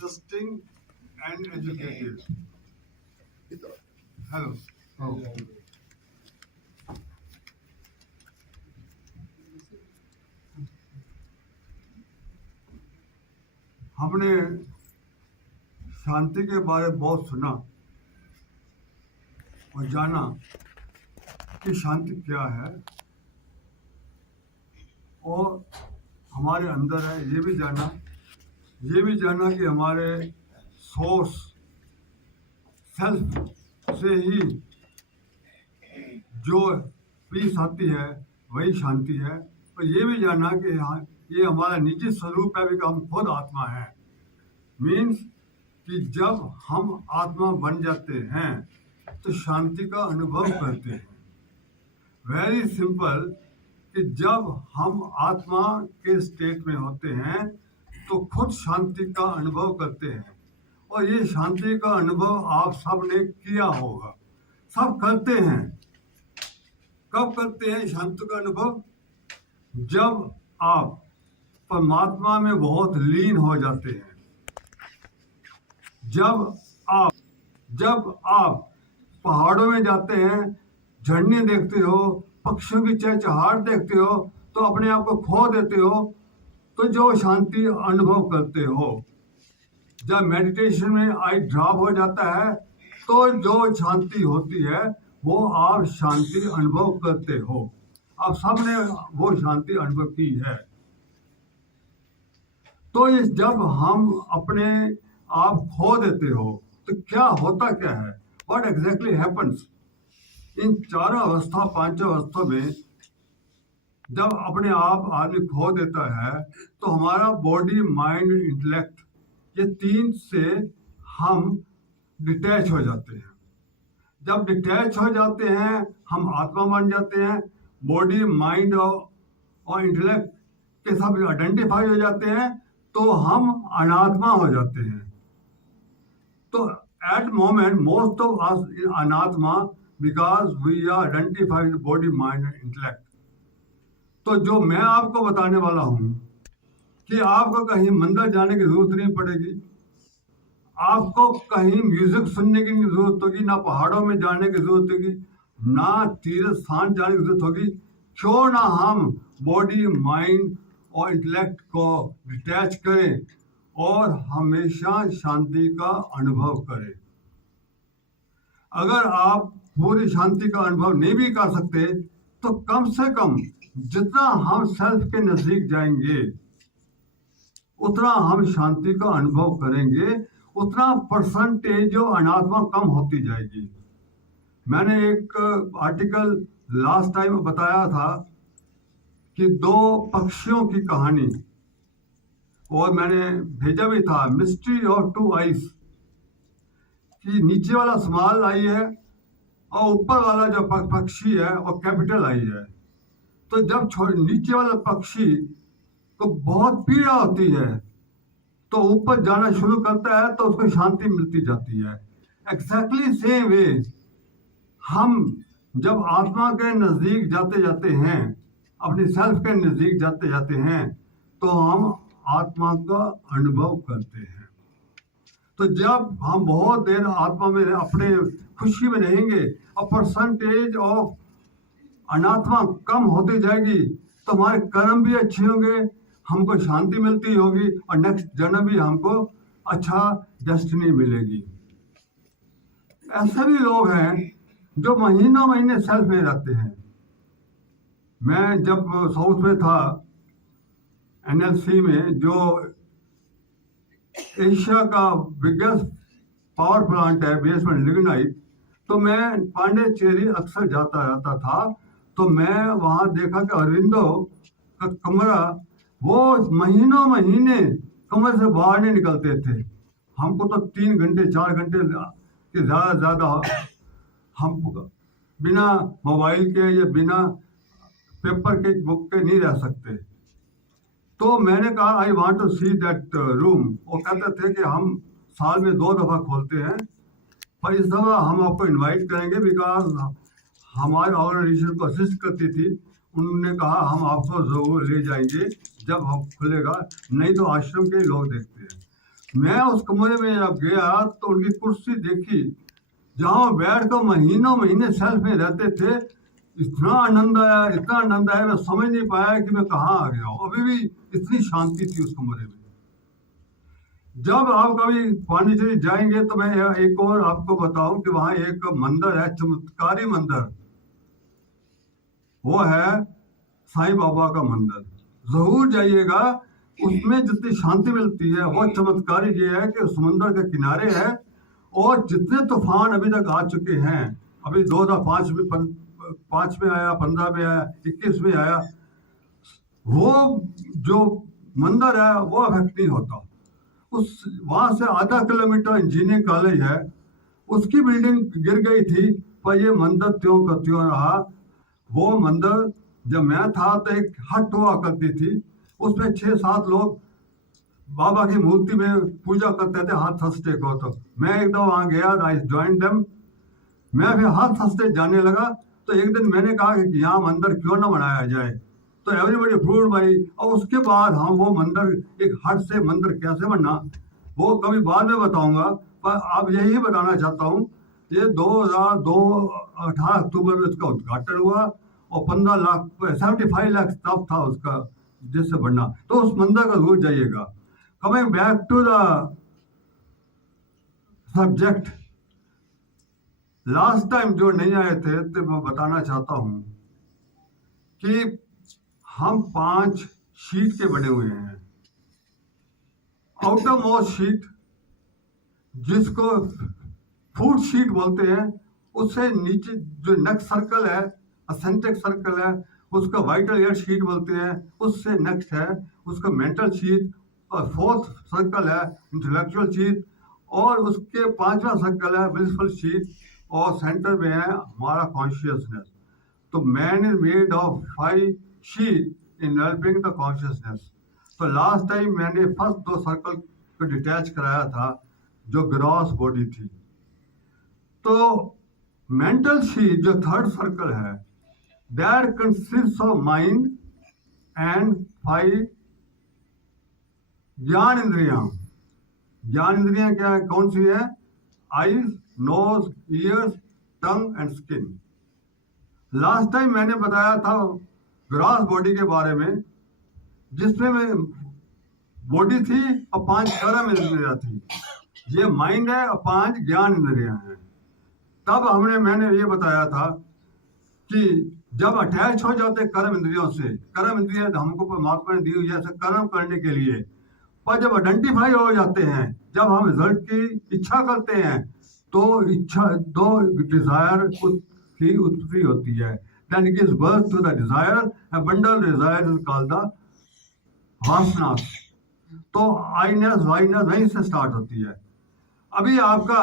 interesting and educated. Hello. Oh. हमने शांति के बारे में बहुत सुना और जाना कि शांति क्या है, और हमारे अंदर है ये भी जाना कि हमारे सोर्स सेल्फ से ही जो पीस आती है वही शांति है। और ये भी जाना कि ये हमारा निजी स्वरूप है, भी कि हम खुद आत्मा है। मीन्स कि जब हम आत्मा बन जाते हैं तो शांति का अनुभव करते हैं। वेरी सिंपल कि जब हम आत्मा के स्टेट में होते हैं तो खुद शांति का अनुभव करते हैं। और ये शांति का अनुभव आप सब ने किया होगा, सब करते हैं। कब करते हैं शांति का अनुभव? जब आप परमात्मा में बहुत लीन हो जाते हैं, जब आप पहाड़ों में जाते हैं, झरने देखते हो, पक्षियों की चहचहाहट देखते हो, तो अपने आप को खो देते हो, तो जो शांति अनुभव करते हो। जब मेडिटेशन में आई ड्रॉप हो जाता है तो जो शांति होती है वो आप शांति अनुभव करते हो। आप सबने वो शांति अनुभव की है। तो जब हम अपने आप खो देते हो तो क्या होता क्या है? What exactly happens? इन चारों अवस्था, पांचों अवस्था में जब अपने आप आदमी खो देता है तो हमारा बॉडी, माइंड, इंटेलेक्ट, ये तीन से हम डिटैच हो जाते हैं। जब डिटैच हो जाते हैं हम आत्मा बन जाते हैं। बॉडी, माइंड और इंटेलेक्ट के साथ आइडेंटिफाई हो जाते हैं तो हम अनात्मा हो जाते हैं। तो at moment most of us in अनात्मा because we are identified body, mind and intellect. तो जो मैं आपको बताने वाला हूं कि आपको कहीं मंदिर जाने की जरूरत नहीं पड़ेगी, आपको कहीं म्यूजिक सुनने की जरूरत होगी, ना पहाड़ों में जाने की जरूरत होगी, ना तीर्थ स्थान जाने की जरूरत होगी। क्यों ना हम बॉडी, माइंड और इंटेलेक्ट को डिटैच करें और हमेशा शांति का अनुभव करें। अगर आप पूरी शांति का अनुभव नहीं भी कर सकते तो कम से कम जितना हम सेल्फ के नजदीक जाएंगे उतना हम शांति का अनुभव करेंगे, उतना परसेंटेज जो अनात्मा कम होती जाएगी। मैंने एक आर्टिकल लास्ट टाइम बताया था कि दो पक्षियों की कहानी, और मैंने भेजा भी था, मिस्ट्री ऑफ टू आइज, कि नीचे वाला स्मॉल आई है और ऊपर वाला जो पक्षी है और कैपिटल आई है। तो जब नीचे वाला पक्षी को बहुत पीड़ा होती है तो ऊपर जाना शुरू करता है तो उसको शांति मिलती जाती है। एक्जैक्टली सेम वे हम जब आत्मा के नजदीक जाते जाते हैं, अपनी सेल्फ के नजदीक जाते जाते हैं, तो हम आत्मा का अनुभव करते हैं। तो जब हम बहुत देर आत्मा में अपने खुशी में रहेंगे और परसेंटेज ऑफ अनात्मा कम होती जाएगी तो हमारे कर्म भी अच्छे होंगे, हमको शांति मिलती होगी और नेक्स्ट जन्म भी हमको अच्छा डेस्टिनी मिलेगी। ऐसे भी लोग हैं जो महीनों महीने सेल्फ में रहते हैं। मैं जब साउथ में था, एनएलसी में, जो एशिया का बिगेस्ट पावर प्लांट है बेस्ड ऑन लिग्नाइट, तो मैं पांडेचेरी अक्सर जाता रहता था। तो मैं वहां देखा कि अरविंदो का कमरा, वो महीनों महीने कमरे से बाहर नहीं निकलते थे। हमको तो 3 घंटे 4 घंटे के ज्यादा हम बिना मोबाइल के या बिना पेपर के बुक के नहीं रह सकते। तो मैंने कहा I want to see that room. वो कहते थे कि हम साल में 2 दफा खोलते हैं, पर इस दफा हम आपको इनवाइट करेंगे बिकॉज हमारे ऑर्गेनाइजेशन को असिस्ट करती थी। उन्होंने कहा हम आपको जरूर ले जाएंगे जब हम खुलेगा, नहीं तो आश्रम के लोग देखते हैं। मैं उस कमरे में जब गया तो उनकी कुर्सी देखी, जहां बैठ कर महीनों महीने सेल्फ में रहते थे। इतना आनंद आया, इतना आनंद आया, मैं समझ नहीं पाया कि मैं कहाँ आ गया हूँ। अभी भी इतनी शांति थी उस कमरे में। जब आप कभी पांडिचेरी जाएंगे तो मैं एक और आपको बताऊं कि वहां एक मंदिर है, चमत्कारी मंदिर, वो है साईं बाबा का मंदिर। जरूर जाइएगा, उसमें जितनी शांति मिलती है वो चमत्कारी ये है कि समुद्र के किनारे है, और जितने तूफान अभी तक आ चुके हैं, अभी 2005 में 5 में आया, 15 में आया, 21 में आया, वो जो मंदिर है वो अफेक्ट नहीं होता। उस वहां से आधा किलोमीटर इंजीनियरिंग कॉलेज है, उसकी बिल्डिंग गिर गई थी, पर ये मंदिर त्यों का त्यों रहा। वो मंदिर जब मैं था तो एक हट हुआ करती थी, उसमें 6-7 लोग बाबा की मूर्ति में पूजा करते थे हाथ थर्सडे को। तो मैं एक दफा वहां गया, आई ज्वाइन देम। मैं फिर हाथ थर्सडे जाने लगा, तो एक दिन मैंने कहा कि यहाँ मंदिर क्यों ना बनाया जाए, तो एवरीबॉडी अप्रूव्ड भाई। और उसके बाद हम वो मंदिर, एक हट से मंदिर कैसे बनना, वो कभी बाद में बताऊंगा, पर अब यही बताना चाहता हूँ। ये 2002 18 अक्टूबर में इसका उद्घाटन हुआ, और 15 लाख 75 लाख स्टाफ था उसका जिससे बनना। तो उस मंदिर का जरूर जाइएगा। Coming back to the subject, last time जो नहीं आए थे तो मैं बताना चाहता हूं कि हम 5 शीट के बने हुए हैं। आउटर मोस्ट शीट, जिसको फूड शीट बोलते हैं, उससे नीचे जो नेक्स्ट सर्कल है, असेंट्रिक सर्कल है, उसका वाइटल एयर शीट बोलते हैं। उससे नेक्स्ट है उसका मेंटल शीट, और 4th सर्कल है इंटेलेक्चुअल शीट, और उसके 5वां सर्कल है ब्लिसफुल शीट, और सेंटर में है हमारा कॉन्शियसनेस। तो man is made of 5 sheet in developing the consciousness. तो लास्ट टाइम मैंने फर्स्ट 2 सर्कल को डिटैच कराया था, जो ग्रॉस बॉडी थी। तो मेंटल शीट जो 3rd सर्कल है, that consist of mind and 5 ज्ञान इंद्रियां। ज्ञान इंद्रियां क्या है, कौन सी है? Eyes, nose, ears, tongue and skin. Last time मैंने बताया था ग्रॉस बॉडी के बारे में, जिसमें बॉडी थी और 5 कर्म इंद्रियां थी। ये माइंड है और 5 ज्ञान इंद्रियां हैं। तब मैंने ये बताया था कि जब अटैच हो जाते कर्म इंद्रियों से, कर्म इंद्रियां हमको परमात्मा ने दी हुई है ऐसे कर्म करने के लिए, पर जब आइडेंटिफाई हो जाते हैं, जब हम रिजल्ट की इच्छा करते हैं, तो इच्छा दो डिजायर की उत्पत्ति होती है। Then it gives birth to the desire. A bundle desire is called the वासना। तो आइनेस वाइनेस वहीं से स्टार्ट होती है। अभी आपका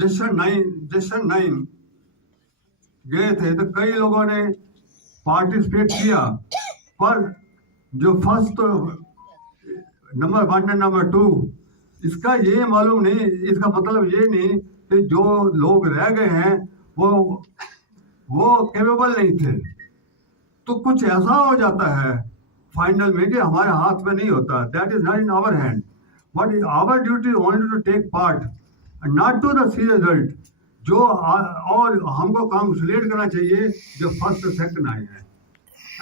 जेशन 9 गए थे, तो कई लोगों ने पार्टिसिपेट किया, पर जो फर्स्ट नंबर 1 और नंबर 2, इसका ये मालूम नहीं, इसका मतलब ये नहीं कि जो लोग रह गए हैं वो कैपेबल नहीं थे। तो कुछ ऐसा हो जाता है फाइनल में कि हमारे हाथ में नहीं होता। That is not in our hand, but our duty only to take part and not to the see result. जो और हमको कांग्रेचुलेट करना चाहिए जो फर्स्ट और सेकंड आए हैं।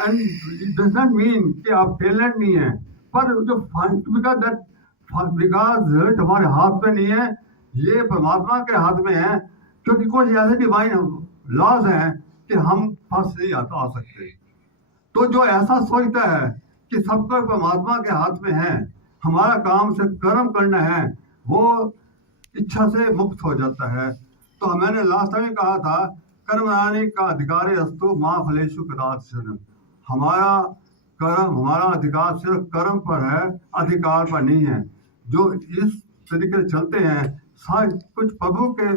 And it does not mean कि आप टैलेंट नहीं है, पर जो बिकॉज रिजल्ट हमारे हाथ में नहीं है, ये परमात्मा के हाथ में है। क्योंकि कुछ ऐसे डिवाइन लॉज हैं कि हम फर्स्ट नहीं आ सकते। तो जो ऐसा सोचता है कि सब कुछ परमात्मा के हाथ में है, हमारा काम से कर्म करना है, वो इच्छा से मुक्त हो जाता है। तो मैंने लास्ट टाइम कहा था, कर्मणानि का अधिकार अस्तु मां फलेषु कदाचन। हमारा कर्म, हमारा अधिकार सिर्फ कर्म पर है, अधिकार पर नहीं है। जो इस तरीके से चलते हैं, सब कुछ प्रभु के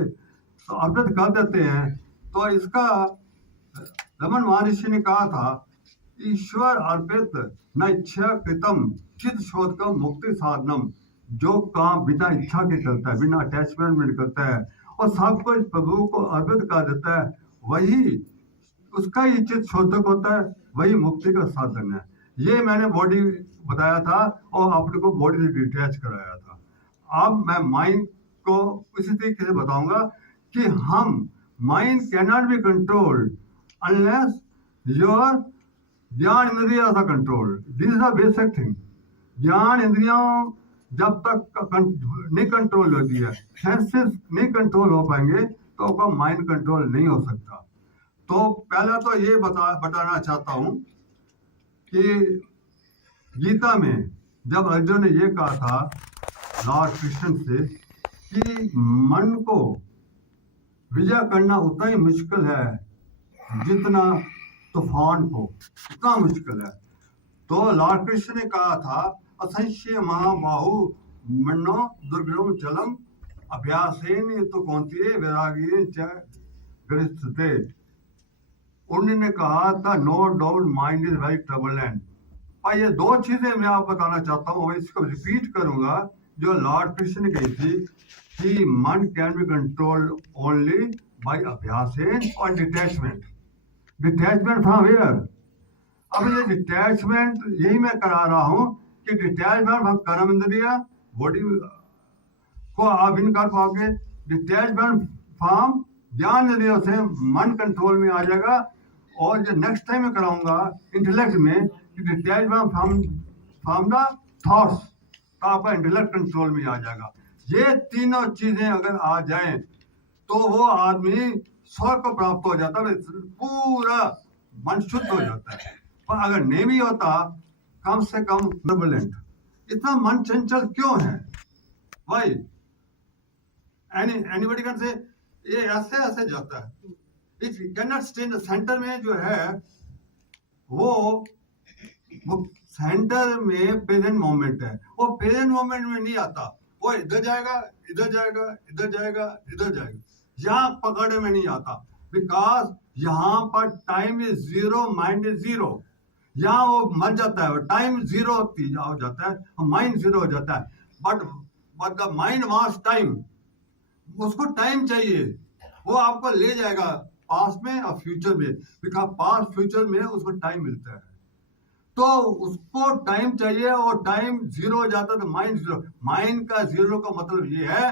अर्पित कर देते हैं। तो इसका रमन महर्षि ने कहा था, ईश्वर अर्पित न इच्छा कृतम चित शोधकम मुक्ति साधनम। जो काम बिना इच्छा के करता है, बिना अटैचमेंट में करता है, और सब कुछ प्रभु को अर्पित कर देता है, वही उसका ही चित शोधक होता है, वही मुक्ति का साधन है। ये मैंने बॉडी बताया था और अपने को बॉडी से डिटैच कराया था। अब मैं माइंड को इसी तरीके से बताऊंगा कि हम mind can not be controlled unless your ज्ञान इंद्रिया are controlled. This is the basic thing. ज्ञान इंद्रियों जब तक नहीं कंट्रोल होती है, सेंसेस नहीं कंट्रोल हो पाएंगे तो आपका माइंड कंट्रोल नहीं हो सकता। तो पहला तो ये बताना चाहता हूं कि गीता में जब अर्जुन ने ये कहा था लॉर्ड कृष्ण से कि मन को विजय करना उतना ही मुश्किल है जितना तूफान को, उतना मुश्किल है। तो लॉर्ड कृष्ण ने कहा था असंशय महाबाहु मनो दुर्गम जलम अभ्यासेन तो कौंतेय वैराग्येन च गृह्यते। उन्होंने कहा था no doubt mind is very turbulent. और ये दो चीजें मैं आपको बताना चाहता हूँ, इसको रिपीट करूंगा जो लॉर्ड कृष्ण ने कही थी कि मन can be control only by अभ्यासेन और डिटैचमेंट। Detachment from where? अब ये डिटैचमेंट यही मैं करा रहा हूं कि डिटैचमेंट फ्रॉम कर्म इंद्रिया बॉडी को आप इन कर पाओगे, डिटैचमेंट फ्रॉम ज्ञान इंद्रियों से मन कंट्रोल में आ जाएगा। और जो नेक्स्ट टाइम मैं कराऊंगा इंटेलेक्ट में डिटैचमेंट फ्रॉम द थॉट्स, तो आपका इंटेलेक्ट कंट्रोल में आ जाएगा। ये तीनों चीजें अगर आ जाएं तो वो आदमी स्वर्ग को प्राप्त हो जाता है, पूरा मन शुद्ध हो जाता है। पर अगर नहीं भी होता, कम से कम ट्रबलेंट। इतना मन चंचल क्यों है? भाई एनीबडी कैन से ये ऐसे ऐसे जाता है। If you can not stay in the centre में जो है वो सेंटर में प्रेजेंट मोमेंट है, वो प्रेजेंट मोमेंट में नहीं आता। वो इधर जाएगा, इधर जाएगा, इधर जाएगा, इधर जाएगा, यहाँ पकड़ में नहीं आता। बिकॉज यहाँ पर time is zero, mind is zero. यहाँ वो मर जाता है, टाइम जीरो हो जाता है, माइंड जीरो हो जाता है। But the mind wants time, उसको टाइम चाहिए, वो आपको ले जाएगा पास्ट में और फ्यूचर में। बिकॉज पास्ट फ्यूचर में उसको टाइम मिलता है, तो उसको टाइम चाहिए और टाइम जीरो हो जाता है तो माइंड जीरो। माइंड का जीरो का मतलब ये है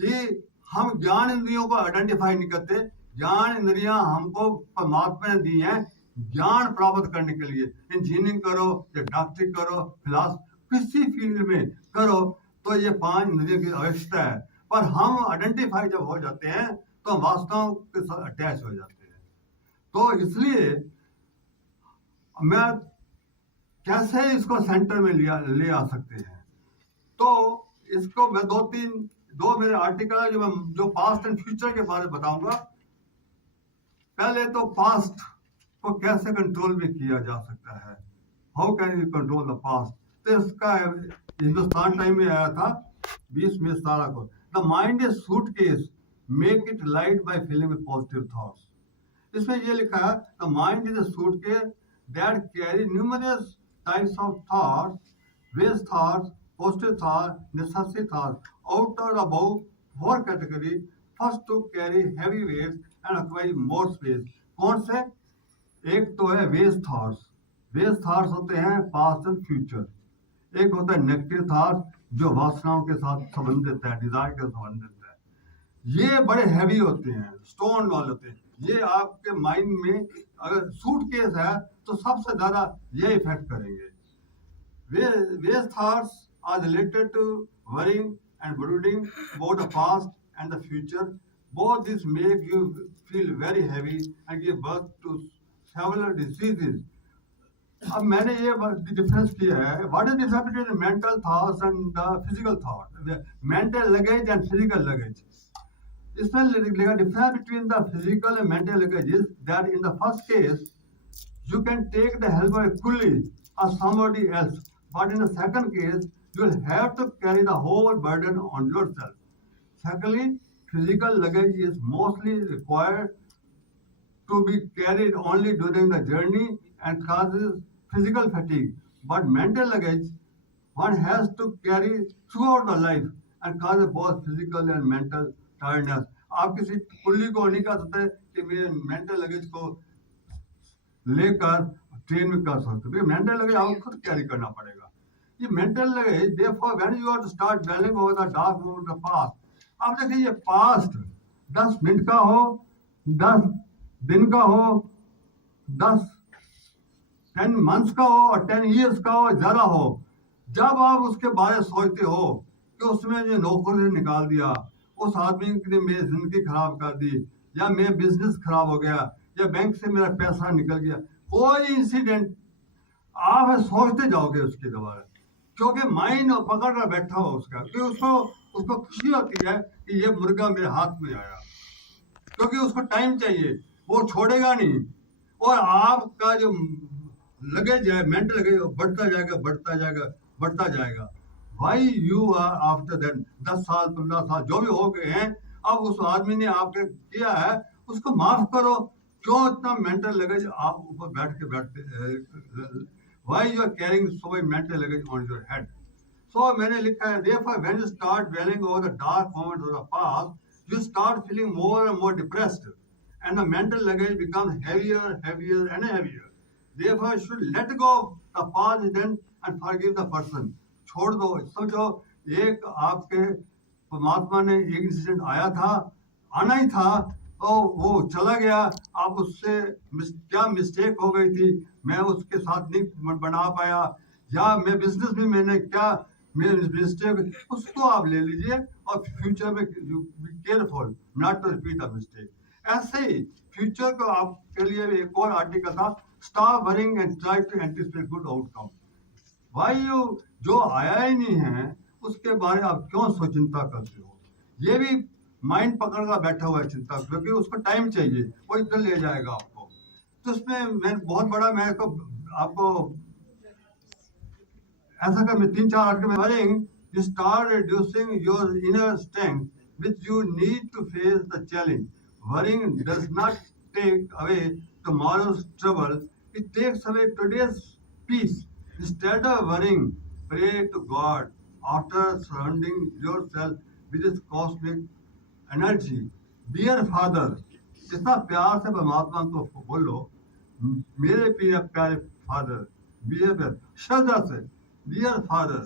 कि हम ज्ञान इंद्रियों को आइडेंटिफाई नहीं करते। ज्ञान इंद्रियां हमको परमात्मा ने दी हैं ज्ञान प्राप्त करने के लिए। इंजीनियरिंग करो या डॉक्टरी करो, फिलॉसफी, किसी फील्ड में करो, तो ये 5 इंद्रियों की आवश्यकता है। पर हम आइडेंटिफाई जब हो जाते हैं तो हम वास्तव के साथ अटैच हो जाते हैं। तो इसलिए मैं कैसे इसको सेंटर में ले आ सकते हैं, तो इसको मैं दो मेरे आर्टिकल है जो पास्ट एंड फ्यूचर के बारे में बताऊंगा। पहले तो पास्ट को कैसे कंट्रोल में किया जा सकता है, how can you control the past. तो इसका हिंदुस्तान टाइम में आया था 20 में 17 को। The mind is suitcase, make it light by filling with positive thoughts. इसमें ये लिखा है the mind is a suitcase that carry numerous types of thoughts, waste thoughts, positive thoughts, necessary thoughts. Out of the above 4 categories, first to carry heavy weights and occupy more space. कौन से? एक तो है waste thoughts. Waste thoughts होते हैं past and future. एक होता है negative thoughts जो वासनाओं के साथ संबंधित है, डिजायर के संबंधित है। ये बड़े हैवी होते हैं, स्टोन वाले होते हैं। ये आपके माइंड में अगर सूटकेस है तो सबसे ज्यादा ये इफेक्ट करेंगे। Waste thoughts are related to worrying and brooding about the past and the future. Both these make you feel very heavy and give birth to several diseases. अब मैंने ये डिफरेंस किया है, what is difference between mental thoughts and physical thought, mental luggage and physical luggage. इसमें लिखा difference between the physical and mental luggage that in the first case you can take the help of a colleague or somebody else, but in the second case you will have to carry the whole burden on yourself. Secondly, physical luggage is mostly required to be carried only during the journey and causes physical fatigue, but mental luggage one has to carry throughout the life and causes both physical and mental tiredness. आप किसी कुल्ली को नहीं कह सकते कि मेरे mental luggage को लेकर ट्रेन में कर सकते हो। मेंटल लगेज आपको खुद कैरी करना पड़ेगा। ये mental luggage therefore when you are to start dwelling over the dark moment of past, आप देखिए ये पास्ट 10 मिनट का हो, 10 दिन का हो, 10 मंथ्स का हो और 10 ईयर्स का हो, ज्यादा हो, जब आप उसके बारे में सोचते हो कि उसमें जो नौकरी निकाल दिया, उस आदमी ने मेरी जिंदगी खराब कर दी, या मेरा बिजनेस खराब हो गया, या बैंक से मेरा पैसा निकल गया, कोई इंसिडेंट आप सोचते जाओगे उसके दोबारा, क्योंकि माइंड पकड़ कर बैठा हो उसका, कि उसको खुशी होती है कि ये मुर्गा मेरे हाथ में आया, क्योंकि उसको टाइम चाहिए, वो छोड़ेगा नहीं। और आपका जो लगेज है, मेंटल लगेज, बढ़ता जाएगा बढ़ता जाएगा बढ़ता जाएगा। भाई यू आर आफ्टर दैट 10 साल 15 साल जो भी हो गए हैं, अब उस आदमी ने आपके किया है उसको माफ करो। क्यों इतना मेंटल लगेज आप ऊपर बैठते why you are carrying so much mental luggage on your head. So मैंने लिखा है therefore when you start dwelling over the dark moments of the past you start feeling more and more depressed and the mental luggage becomes heavier and heavier. Therefore you should let go of the past incident and forgive the person. छोड़ दो। समझो एक आपके परमात्मा ने एक incident आया था, आना ही था, और वो चला गया, आप उससे क्या मिस्टेक हो गई थी, मैं उसके साथ नहीं बना पाया, या मैं बिजनेस में मैंने क्या मेरे मिस्टेक, उसको आप ले लीजिए और फ्यूचर में be careful not to repeat the mistake. ऐसे ही फ्यूचर को आपके लिए एक और आर्टिकल था, stop worrying and try to anticipate good outcome. भाई जो आया ही नहीं है उसके बारे में आप क्यों चिंता करते हो? ये भी माइंड पकड़ कर बैठा हुआ है चिंता, क्योंकि उसको टाइम चाहिए, वो इधर ले जाएगा आपको। तो इसमें मैं बहुत बड़ा, मैं तो आपको ऐसा कर 3-4 आर्टिकल में worrying you start reducing your inner strength which you need to face the challenge. Worrying does not take away tomorrow's trouble, it takes away today's peace. Instead of worrying, pray to God after surrounding yourself with His cosmic energy. Dear Father, जितना प्यार से परमात्मा को बोलो, मेरे प्यारे father, श्रद्धा से, Dear Father,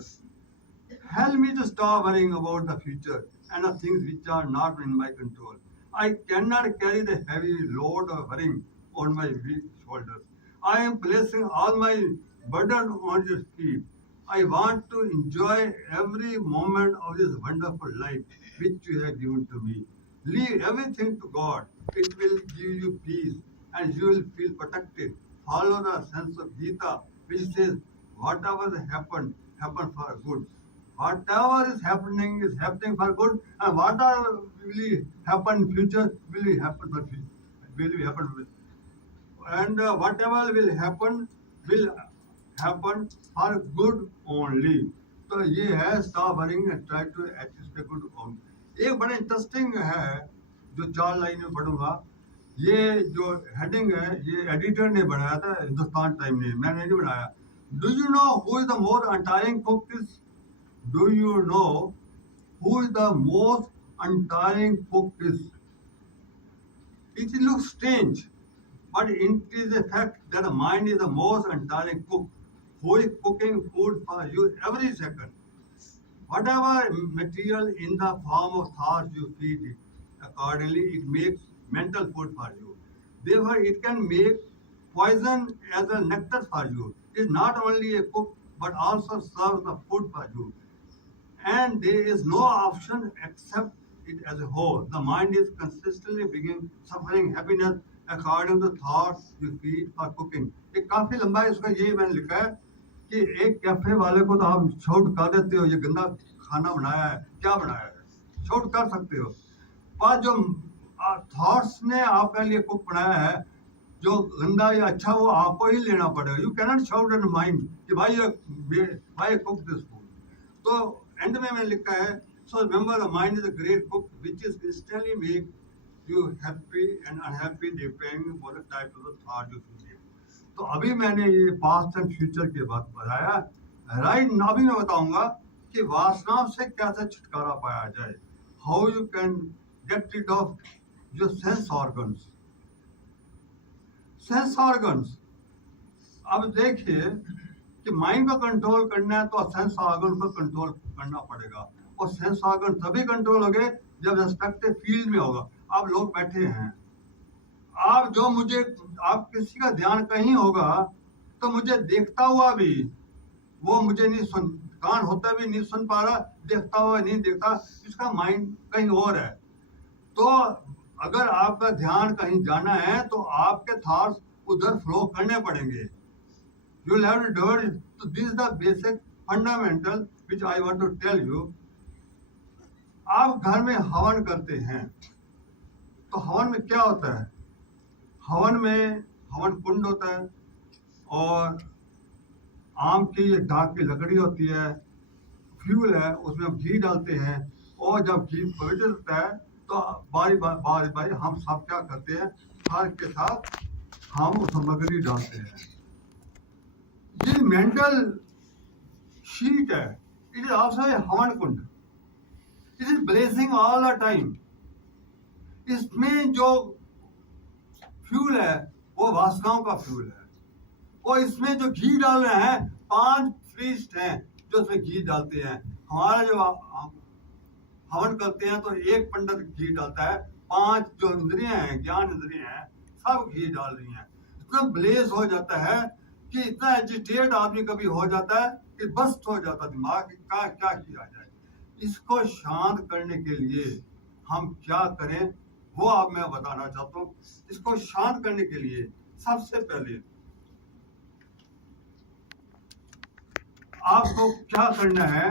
help me to stop worrying about the future and the things which are not in my control. I cannot carry the heavy load of worrying on my weak shoulders. I am placing all my burden on your feet. I want to enjoy every moment of this wonderful life which you have given to me. Leave everything to God. It will give you peace and you will feel protected. Follow the sense of Gita which says, whatever happened, happened for good. Whatever is happening for good, and whatever will happen in future will happen for future. Will happen, and whatever will happen for good only. तो ये है stop worrying and try to anticipate good only। एक बड़ा interesting है जो 4 line में पढ़ूंगा। ये जो हेडिंग है ये एडिटर ने बनाया था, हिंदुस्तान टाइम ने, मैंने नहीं बनाया। Do you know who is the most untiring cook is? Do you know who is the most untiring cook is? It looks strange, but it is a fact that the mind is the most untiring cook, who is cooking food for you every second. Whatever material in the form of thoughts you feed it, accordingly it makes mental food for you. Therefore, it can make poison as a nectar for you. It is not only a cook, but also serves the food for you. And there is no option except it as a whole. The mind is consistently beginning suffering happiness according to thoughts you feed for cooking. एक काफी लंबा है इसका, ये मैंने लिखा है कि एक कैफे वाले को तो आप छोड़ कर देते हो, ये गंदा खाना बनाया है, क्या बनाया है, छोड़ कर सकते हो, पर जो थॉट्स ने आपके लिए कुक बनाया है जो गंदा या अच्छा वो आपको ही लेना पड़ेगा। You cannot shout in mind कि भाई कुक दिस फूड। तो एंड में मैंने लिखा है, so remember the mind is a great cook which is instantly make you happy and unhappy depending for the type of the thought you feel. तो अभी मैंने ये पास्ट एंड फ्यूचर के बात बताया। राइट नाउ अभी मैं बताऊंगा कि वासनाओं से कैसे छुटकारा पाया जाए, how you can get rid of your sense organs. Sense organs अब देखिए कि माइंड को कंट्रोल करना है तो सेंस ऑर्गन को कंट्रोल करना पड़ेगा, और सेंस ऑर्गन तभी कंट्रोल हो गए जब रेस्पेक्टिव फील्ड में होगा। अब लोग बैठे हैं, आप जो मुझे, आप किसी का ध्यान कहीं होगा तो मुझे देखता हुआ भी वो मुझे नहीं सुन, कान होता भी नहीं सुन पा रहा, देखता हुआ नहीं देखता, इसका माइंड कहीं और है। तो अगर आपका ध्यान कहीं जाना है तो आपके थॉट्स उधर फ्लो करने पड़ेंगे। You will have to do it. So this is the basic fundamental which I want to tell you. आप घर में हवन करते हैं तो हवन में क्या होता है? हवन में हवन कुंड होता है और आम की डाक की लकड़ी होती है, फ्यूल है, उसमें हम घी डालते हैं, और जब घी पवित्र होता है तो बारी हम सब क्या करते हैं, साथ के साथ हम उस सामग्री डालते हैं। ये मेंटल शीट है, it is also a havan kund, it is blessing all the time. इसमें जो फ्यूल है वो वासनाओं का फ्यूल है, और इसमें जो घी डाल रहे हैं 5 प्रीस्ट हैं जो इसमें घी डालते हैं। हमारा जो हवन करते हैं तो एक पंडित घी डालता है, 5 जो इंद्रियां हैं, ज्ञान इंद्रियां हैं, सब घी डाल रही हैं। इतना ब्लेस हो जाता है कि इतना एजिटेट आदमी कभी हो जाता है कि बस्ट हो जाता दिमाग, क्या क्या किया जाए। इसको शांत करने के लिए हम क्या करें वो अब मैं बताना चाहता हूँ। इसको शांत करने के लिए सबसे पहले आपको क्या करना है,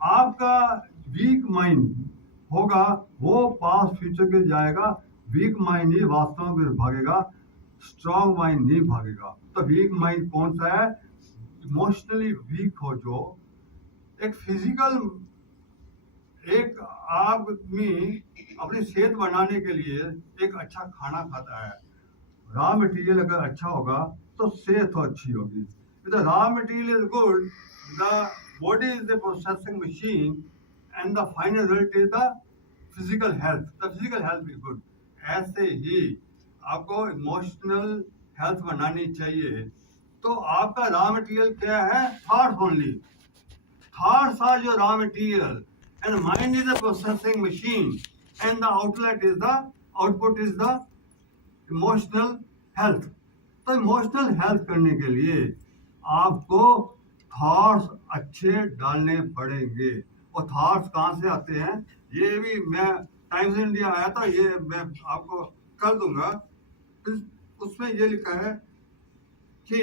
आपका वीक माइंड होगा वो पास्ट फ्यूचर के जाएगा, वीक माइंड ही वास्तव में भागेगा, स्ट्रॉन्ग माइंड नहीं भागेगा। तो वीक माइंड कौन सा है? इमोशनली वीक हो, जो एक फिजिकल, एक आदमी अपनी सेहत बनाने के लिए एक अच्छा खाना खाता है, रॉ मटेरियल अगर अच्छा होगा तो सेहत तो अच्छी होगी। If the raw material is good, the body is the processing machine, and the final result is the physical health. The physical health is good. ऐसे ही आपको इमोशनल हेल्थ बनानी चाहिए। तो आपका रॉ मटेरियल क्या है? Thoughts only. Thoughts are your raw material, and mind is a processing machine, and the output is the emotional health. तो emotional health करने के लिए आपको थॉट्स अच्छे डालने पड़ेंगे। और थॉट्स कहाँ से आते हैं ये भी मैं टाइम्स इंडिया आया था, ये मैं आपको कर दूंगा। उसमें ये लिखा है कि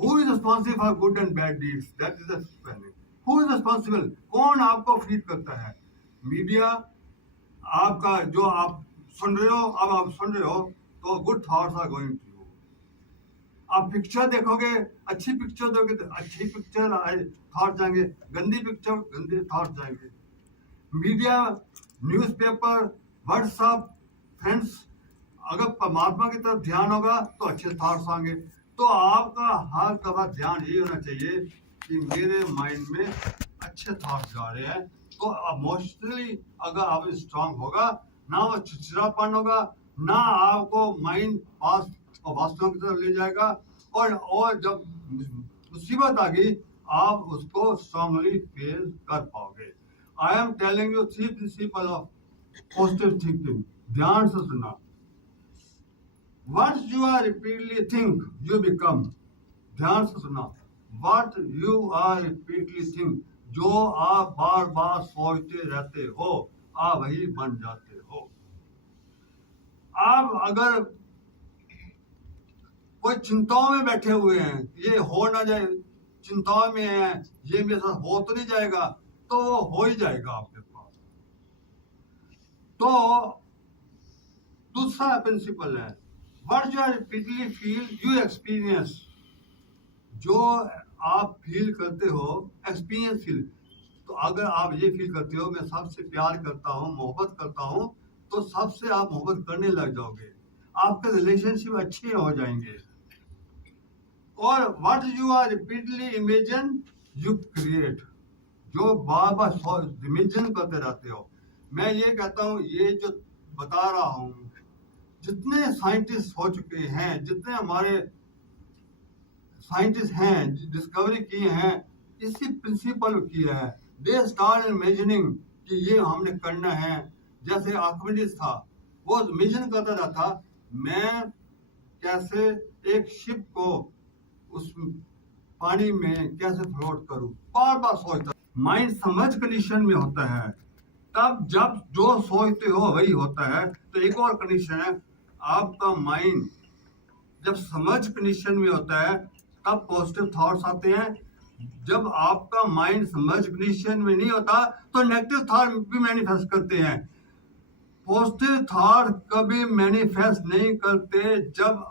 who is responsible for good and bad deeds, that is the spelling. Who is responsible, कौन आपको फीड करता है? मीडिया आपका, जो आप सुन रहे हो, अब आप सुन रहे हो तो good thoughts are going to you. आप पिक्चर देखोगे, अच्छी पिक्चर दोगे तो अच्छी पिक्चर थॉट जाएंगे, गंदी पिक्चर गंदे थॉट जाएंगे। मीडिया, न्यूज़पेपर, व्हाट्सएप, फ्रेंड्स, अगर परमात्मा की तरफ ध्यान होगा तो अच्छे थॉट्स आएंगे। तो आपका हर दफा ध्यान यही होना चाहिए कि मेरे माइंड में अच्छे थॉट्स जा रहे हैं। तो इमोशनली अगर आप स्ट्रांग होगा, ना वो चिड़चिड़ापन होगा, ना आपको माइंड पास और वास्तव की तरफ ले जाएगा, और जब मुसीबत आ गई आप उसको स्ट्रांगली फेस कर पाओगे। I am telling you 3 principle of positive thinking. ध्यान से सुना। What you are repeatedly think, you become. ध्यान से सुना। What you are repeatedly think, जो आप बार बार सोचते रहते हो आप वही बन जाते हो। आप अगर कोई चिंताओं में बैठे हुए हैं, ये हो ना जाए, चिंताओं में है, ये मेरे साथ हो तो नहीं जाएगा, तो वो हो ही जाएगा आपके पास। तो दूसरा प्रिंसिपल है, what you repeatedly feel you experience। जो आप फील करते हो, एक्सपीरियंस फील। तो अगर आप ये फील करते हो मैं सबसे प्यार करता हूँ, मोहब्बत करता हूँ, तो सबसे आप मोहब्बत करने लग जाओगे, आपके रिलेशनशिप अच्छे हो जाएंगे। और what you are repeatedly imagine you create, जो बार बार इमेजिन करते रहते हो। मैं ये कहता हूँ, ये जो बता रहा हूँ, जितने साइंटिस्ट हो चुके हैं, जितने हमारे साइंटिस्ट हैं डिस्कवरी किए हैं, इसी प्रिंसिपल किया है। दे स्टार्ट इमेजिनिंग कि ये हमने करना है। जैसे आर्किमिडीज था, वो इमेजिन करता रहता मैं कैसे एक शिप को उस पानी में कैसे फ्लोट करूं, बार बार सोचता। माइंड समझ कंडीशन में होता है, तब जब जो सोचते हो वही होता है। तो एक और कंडीशन है, आपका माइंड जब समझ कंडीशन में होता है तब पॉजिटिव थॉट्स आते हैं। जब आपका माइंड समझ कंडीशन में नहीं होता तो नेगेटिव थॉट भी मैनिफेस्ट करते हैं। पॉजिटिव थॉट कभी मैनिफेस्ट नहीं करते जब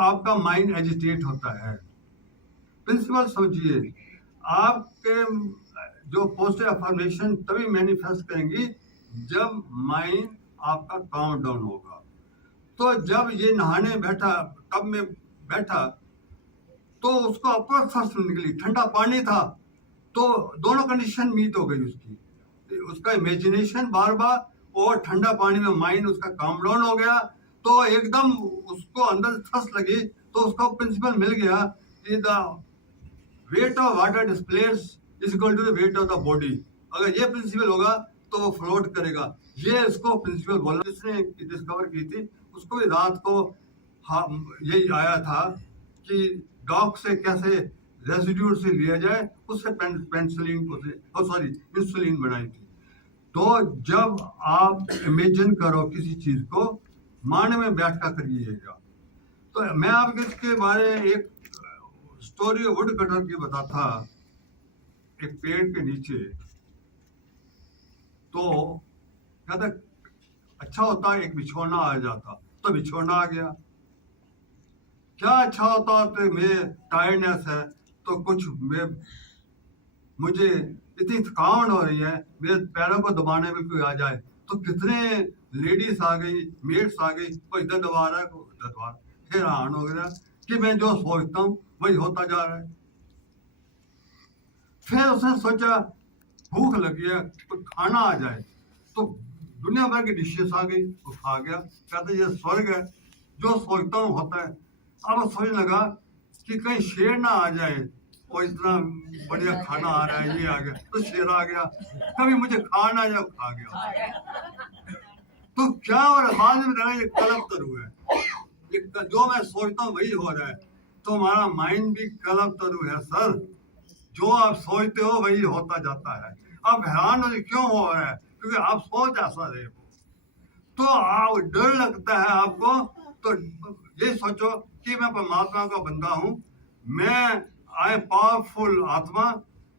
आपका माइंड एजिटेट होता है। प्रिंसिपल समझिए, आपके जो पॉजिटिव अफर्मेशन तभी मैनिफेस्ट करेंगी जब माइंड आपका काम डाउन होगा। तो जब ये नहाने बैठा, टब में बैठा, तो उसको अपर थर्स्ट निकली, ठंडा पानी था, तो दोनों कंडीशन मीट हो गई उसकी। उसका इमेजिनेशन बार बार और ठंडा पानी में माइंड उसका काम डाउन हो गया, तो एकदम उसको अंदर थर्स्ट लगी, तो उसका प्रिंसिपल मिल गया कि the weight of water displace is equal to the weight of the body. अगर ये प्रिंसिपल होगा तो वो फ्लोट करेगा। ये इसको प्रिंसिपल बोला, जिसने डिस्कवर की थी उसको भी रात को यही आया था कि डॉग से कैसे रेसिड्यू से लिया जाए, उससे पेंसिलिन को सॉरी इंसुलिन बनाई थी। तो जब आप इमेजिन करो किसी चीज को, माने में बैठ कर करिएगा। तो मैं आपके इसके बारे एक स्टोरी वुड कटर की बताता। एक पेड़ के नीचे तो कहता अच्छा होता एक बिछौना आ जाता, तो बिछौना आ गया। क्या अच्छा होता तो मैं टायर्डनेस है, तो कुछ मुझे इतनी थकान हो रही है, मेरे पैरों को दबाने में कोई आ जाए, तो कितने लेडीज आ गई, मेड्स आ गई, कोई इधर दबा रहा है, कोई उधर दबा रहा है। हैरान हो गया कि मैं जो सोचता हूँ वही होता जा रहा है। फिर उसने सोचा भूख लगी है, तो खाना आ जाए, तो दुनिया भर की डिशेस आ गई, वो खा गया। कहते ये स्वर्ग है, जो सोचता हूँ होता है। अब सोचने लगा कि कहीं शेर ना आ जाए और इतना बढ़िया खाना आ रहा है, ये आ गया, तो शेर आ गया, कभी मुझे खाना आ जाए, खा गया। तो क्या और हाल में रहा, ये कलम तरु है, जो मैं सोचता हूँ वही हो रहा है। तो हमारा माइंड भी कलम तरु है सर, जो आप सोचते हो वही होता जाता है। अब हैरान हो क्यों हो रहा है, क्योंकि आप सोच ऐसा रहे हो। तो आप डर लगता है आपको, तो ये सोचो कि मैं परमात्मा का बंदा हूं, मैं आई पावरफुल आत्मा,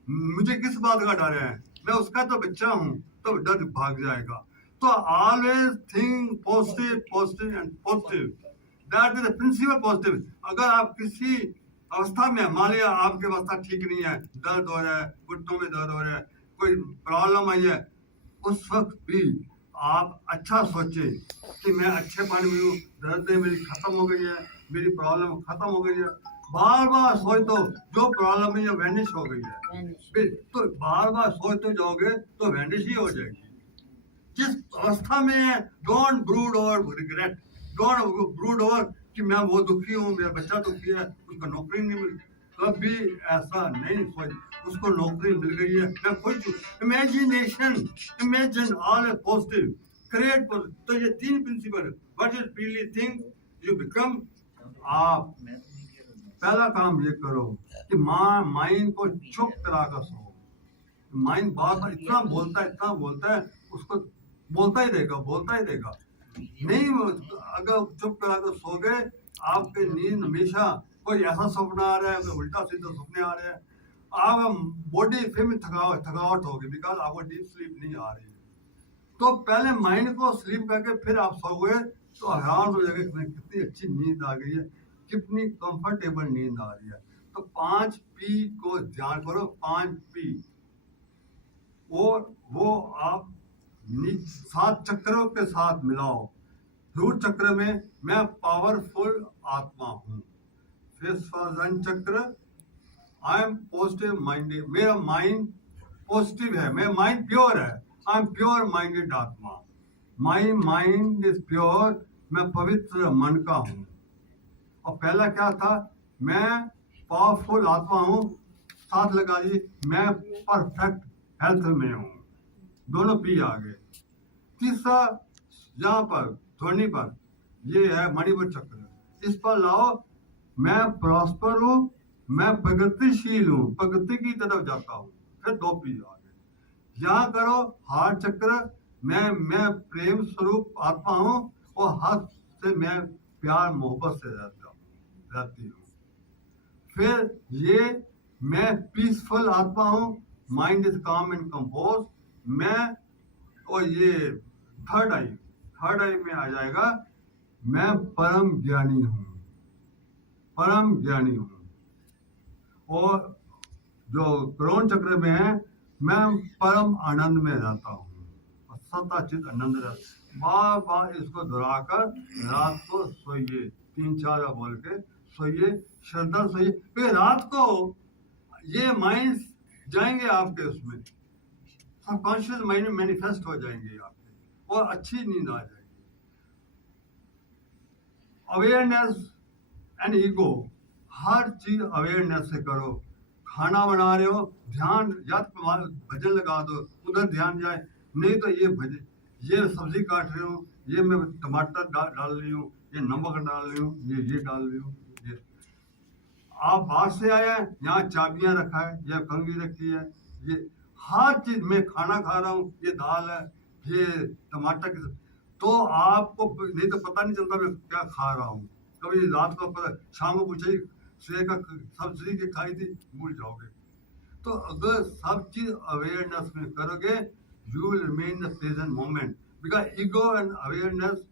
मुझे किस बात का डर है, मैं उसका तो बच्चा हूं, तो डर भाग जाएगा। तो always think positive, positive and positive, that is the principle positive. अगर आप किसी अवस्था में, मान लिया आपकी अवस्था ठीक नहीं है, दर्द हो रहा है, घुटनों में दर्द हो रहा है, कोई प्रॉब्लम आई है, उस वक्त भी आप अच्छा सोचे कि मैं अच्छे पानी में हूँ, दर्द मेरी खत्म हो गई है, मेरी प्रॉब्लम खत्म हो गई है। बार बार सोचते जो प्रॉब्लम है ये वैनिश हो गई है, तो बार बार सोचते जाओगे तो वैनिश ही हो जाएगी। जिस अवस्था में don't brood over regret, don't brood over कि मैं वो दुखी हूँ, मेरा बच्चा दुखी है, उसको नौकरी नहीं मिली, कभी ऐसा नहीं सोच, उसको नौकरी मिल गई है, मैं खुश हूँ। Imagination, imagine all positive, create positive. तो ये तीन principle, what is really think you become. आप पहला काम ये करो कि माइंड को चुप करा कर सो। माइंड बार बार इतना बोलता है, उसको बोलता ही देगा। नहीं, अगर चुप करा कर सो गए, आपके नींद हमेशा कोई ऐसा सपना आ रहा है, कोई उल्टा सीधा सपने आ रहे हैं, आप बॉडी फिर में थकावट होगी, बिकॉज आपको डीप स्लीप नहीं आ रही है। तो पहले माइंड को स्लीप करके फिर आप सो गए तो हैरान हो जाएगा कितनी अच्छी नींद आ गई है, कितनी कंफर्टेबल नींद आ रही है। तो 5 पी को ध्यान करो, 5 पी, और वो आप 7 चक्रों के साथ मिलाओ। रूट चक्र में मैं पावरफुल आत्मा हूँ, फिर स्वाधन चक्र आई एम पॉजिटिव माइंडेड, मेरा माइंड पॉजिटिव है, मेरा माइंड प्योर है, आई एम प्योर माइंडेड आत्मा, माई माइंड इज प्योर, मैं पवित्र मन का हूँ। और पहला क्या था, मैं पावरफुल आत्मा हूँ, साथ लगा ली मैं परफेक्ट हेल्थ में हूँ, दोनों पी आ गए। तीसरा यहाँ पर ध्वनि पर ये है मणिपुर चक्र, इस पर लाओ मैं प्रॉस्पर हूँ, मैं प्रगतिशील हूँ, प्रगति की तरफ जाता हूँ, फिर 2 पी आ गए। यहाँ करो हार्ट चक्र, मैं प्रेम स्वरूप आत्मा हूँ और हर से मैं प्यार मोहब्बत से रहती हूँ। फिर ये मैं पीसफुल आत्मा हूँ, माइंड इज काम एंड कंपोज, मैं, और ये थर्ड आई में आ जाएगा मैं परम ज्ञानी हूँ, परम ज्ञानी हूँ। और जो करोड़ चक्र में है मैं परम आनंद में रहता हूँ, सताचित आनंद रहता। बार बार इसको दोहराकर रात को सोइए, 3-4 बार बोल के सोइए, श्रद्धा सोइए, फिर रात को ये माइंड जाएंगे आपके, उसमें सबकॉन्शियस माइंड में मैनिफेस्ट हो जाएंगे आपके और अच्छी नींद आ जाएगी। अवेयरनेस एंड ईगो, हर चीज अवेयरनेस से करो। खाना बना रहे हो, ध्यान, या भजन लगा दो, उधर ध्यान जाए, नहीं तो ये भजन, ये सब्जी काट रही हूँ, ये मैं टमाटर डाल रही हूँ, ये नमक डाल रही हूँ, ये डाल रही हूँ। ये आप बाहर से आए हैं, यहाँ चाबियां रखा है, ये कंघी रखी है, ये हर चीज में खाना खा रहा हूँ, ये दाल है, ये टमाटर की, तो आपको नहीं तो पता नहीं चलता मैं क्या खा रहा हूँ। कभी रात को पता, शाम को पूछे सुबह का सब्जी की खाई थी, भूल जाओगे। तो अगर सब चीज अवेयरनेस में करोगे, you will remain the present moment, because ego and awareness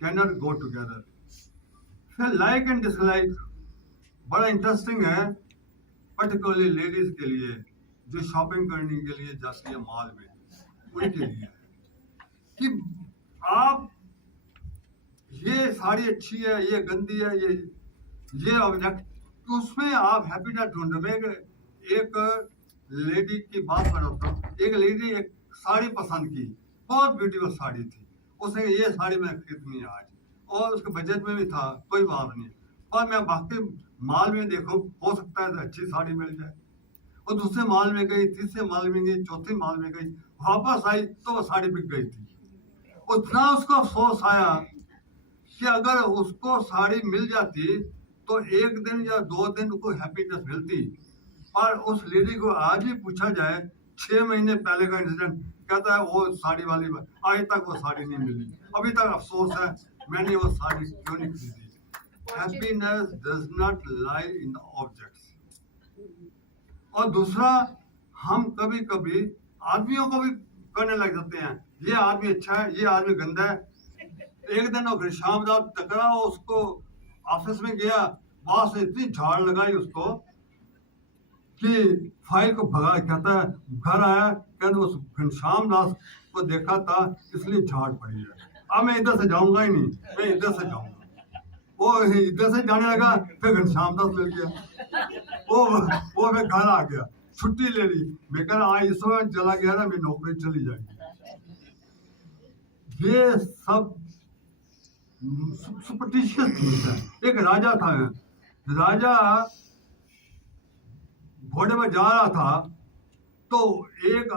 can not go together. फिर लाइक एंड डिसलाइक बड़ा इंटरेस्टिंग है, पर्टिकुलरली लेडीज के लिए जो शॉपिंग करने के लिए जाती है मॉल में, उनके लिए कि आप ये साड़ी अच्छी है, ये गंदी है, ये ऑब्जेक्ट, तो उसमें आप हैप्पीनेस ढूंढ रहे। एक लेडी की बात बताता हूँ, एक लेडी एक साड़ी पसंद की, बहुत ब्यूटीफुल साड़ी थी, उसने ये साड़ी मैं खरीदनी है आज, और उसके बजट में भी था, कोई बात नहीं, और मैं बाकी माल में देखो, हो सकता है अच्छी साड़ी मिल जाए। और दूसरे माल में गई, तीसरे माल में गई, चौथे माल में गई, वापस आई तो वो साड़ी बिक गई थी। उतना उसको अफसोस आया कि अगर उसको साड़ी मिल जाती तो 1 दिन या 2 दिन को हैप्पीनेस मिलती। और उस लेडी को आज भी पूछा जाए, 6 महीने पहले का इंसिडेंट, कहता है वो साड़ी वाली आज तक वो साड़ी नहीं मिली, अभी तक अफसोस है मैंने वो साड़ी क्यों नहीं खरीदी। Happiness does not lie in the objects. और दूसरा, हम कभी कभी आदमियों को भी करने लग जाते हैं, ये आदमी अच्छा है, ये आदमी गंदा है। एक दिन वो शाम रात टकरा, उसको ऑफिस में गया, बॉस ने इतनी झाड़ लगाई उसको कि फाइल को भगा, कहता है घर आया, कहते उस घनश्याम दास को देखा था इसलिए झाड़ पड़ी है, अब मैं इधर से जाऊंगा ही नहीं, मैं इधर से जाऊंगा। वो इधर से जाने लगा, फिर घनश्याम दास मिल गया, वो मैं घर आ गया, छुट्टी ले ली, मैं कह रहा इस वक्त चला गया ना, मेरी नौकरी चली जाएगी। ये सब सुपरस्टिशियस थिंग्स है। एक राजा था, राजा घोड़े पर जा रहा था, तो एक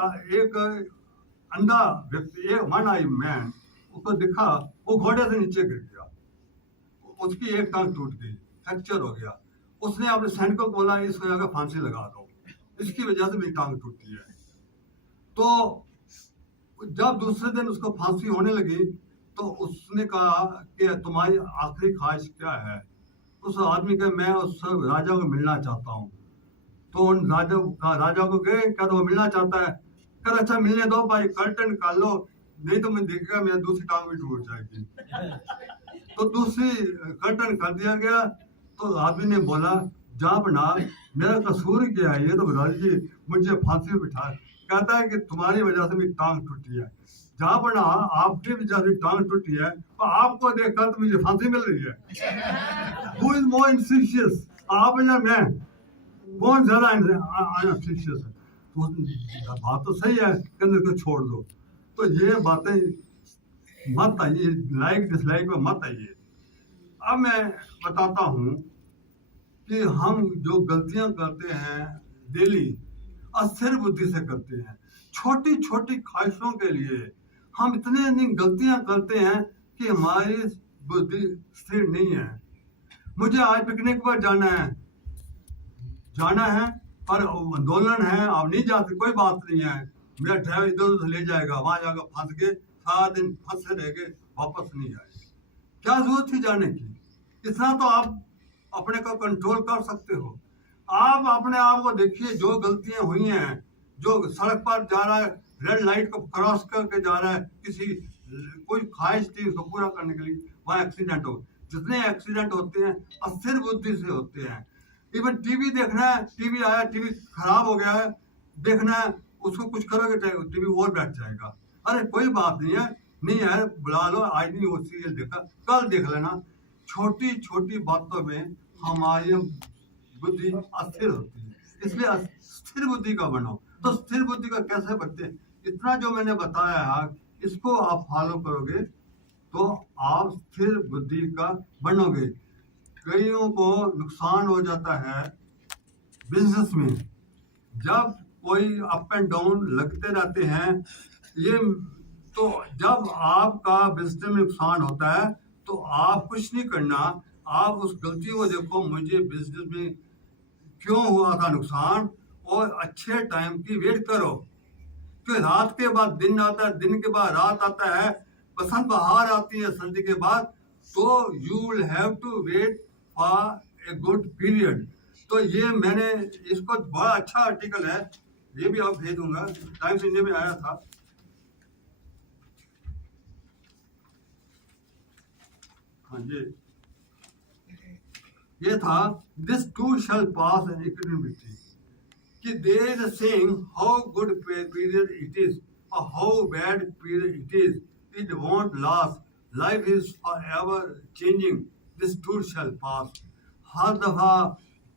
अंधा व्यक्ति, एक वन आई मैन, उसको दिखा, वो घोड़े से नीचे गिर गया, उसकी एक टांग टूट गई, फ्रैक्चर हो गया। उसने अपने सैनिकों को बोला इसको जाकर फांसी लगा दो, इसकी वजह से मेरी टांग टूटी है। तो जब दूसरे दिन उसको फांसी होने लगी, तो उसने कहा कि तुम्हारी आखिरी ख्वाहिश क्या है। उस आदमी का, मैं उस राजा को मिलना चाहता हूँ। तो उन राजा को गए, क्या तो वो मिलना चाहता है, कर अच्छा मिलने दो भाई, कर्टन निकाल लो, नहीं तो मैं देखेगा मेरी दूसरी टांग भी टूट जाएगी। तो दूसरी कर्टन कर दिया गया। तो आदमी ने बोला, जहाँ बना मेरा कसूर क्या है, ये तो बता दीजिए, मुझे फांसी में बिठा। कहता है कि तुम्हारी वजह से मेरी टांग टूटी है, जहाँ बना आपकी वजह से टांग टूटी है, तो आपको देखकर तो मुझे फांसी मिल रही है। Who is more insidious, आप या मैं, कौन ज्यादा इंसिडियस है? तो बात तो सही है, कहने को छोड़ दो। तो ये बातें मत आइए, लाइक डिसलाइक में मत आइए। अब मैं बताता हूँ कि हम जो गलतियां करते हैं डेली अस्थिर बुद्धि से करते हैं। छोटी छोटी ख्वाहिशों के लिए हम इतनी गलतियां करते हैं कि हमारी बुद्धि स्थिर नहीं है। मुझे आज पिकनिक पर जाना है पर आंदोलन है, आप नहीं जाते, कोई बात नहीं है, मेरा ड्राइवर इधर उधर ले जाएगा, वहां जाकर फंस के सारा दिन फंसे रह गए, वापस नहीं आए। क्या जरूरत थी जाने की? इतना तो आप अपने को कंट्रोल कर सकते हो। आप अपने आप को देखिए, जो गलतियां हुई हैं, जो सड़क पर जा रहा है, रेड लाइट को क्रॉस करके जा रहा है, किसी कोई ख्वाहिश थी उसको पूरा करने के लिए, वहां एक्सीडेंट हो। जितने एक्सीडेंट होते हैं अस्थिर बुद्धि से होते हैं। इवन टीवी देखना है, टीवी आया, टीवी खराब हो गया है, देखना है, उसको कुछ करोगे टीवी और बैठ जाएगा। अरे कोई बात नहीं है, नहीं है बुला लो, आज नहीं वो सीरियल देखा, कल देख लेना। छोटी छोटी बातों में हमारी बुद्धि अस्थिर होती है, इसलिए स्थिर बुद्धि का बनो। तो स्थिर बुद्धि का कैसे बनते? इतना जो मैंने बताया है, इसको आप फॉलो करोगे तो आप स्थिर बुद्धि का बनोगे। कईयों को नुकसान हो जाता है बिजनेस में, जब कोई अप एंड डाउन लगते रहते हैं। ये तो जब आपका बिजनेस में नुकसान होता है तो आप कुछ नहीं करना, आप उस गलती को देखो, मुझे बिजनेस में क्यों हुआ था नुकसान, और अच्छे टाइम की वेट करो। कि रात के बाद दिन आता है, दिन के बाद रात आता है, बसंत बहार आती है सर्दी के बाद, तो you will have to wait for a good period. तो ये मैंने इसको बड़ा अच्छा आर्टिकल है, ये भी आप भेज दूंगा, टाइम्स इंडिया में आया था। हाँ जी, ये था, this too shall pass an equilibrity, कि there is a saying, how good period it is और how bad period it is, it won't last, life is forever changing, this too shall pass. हर दफा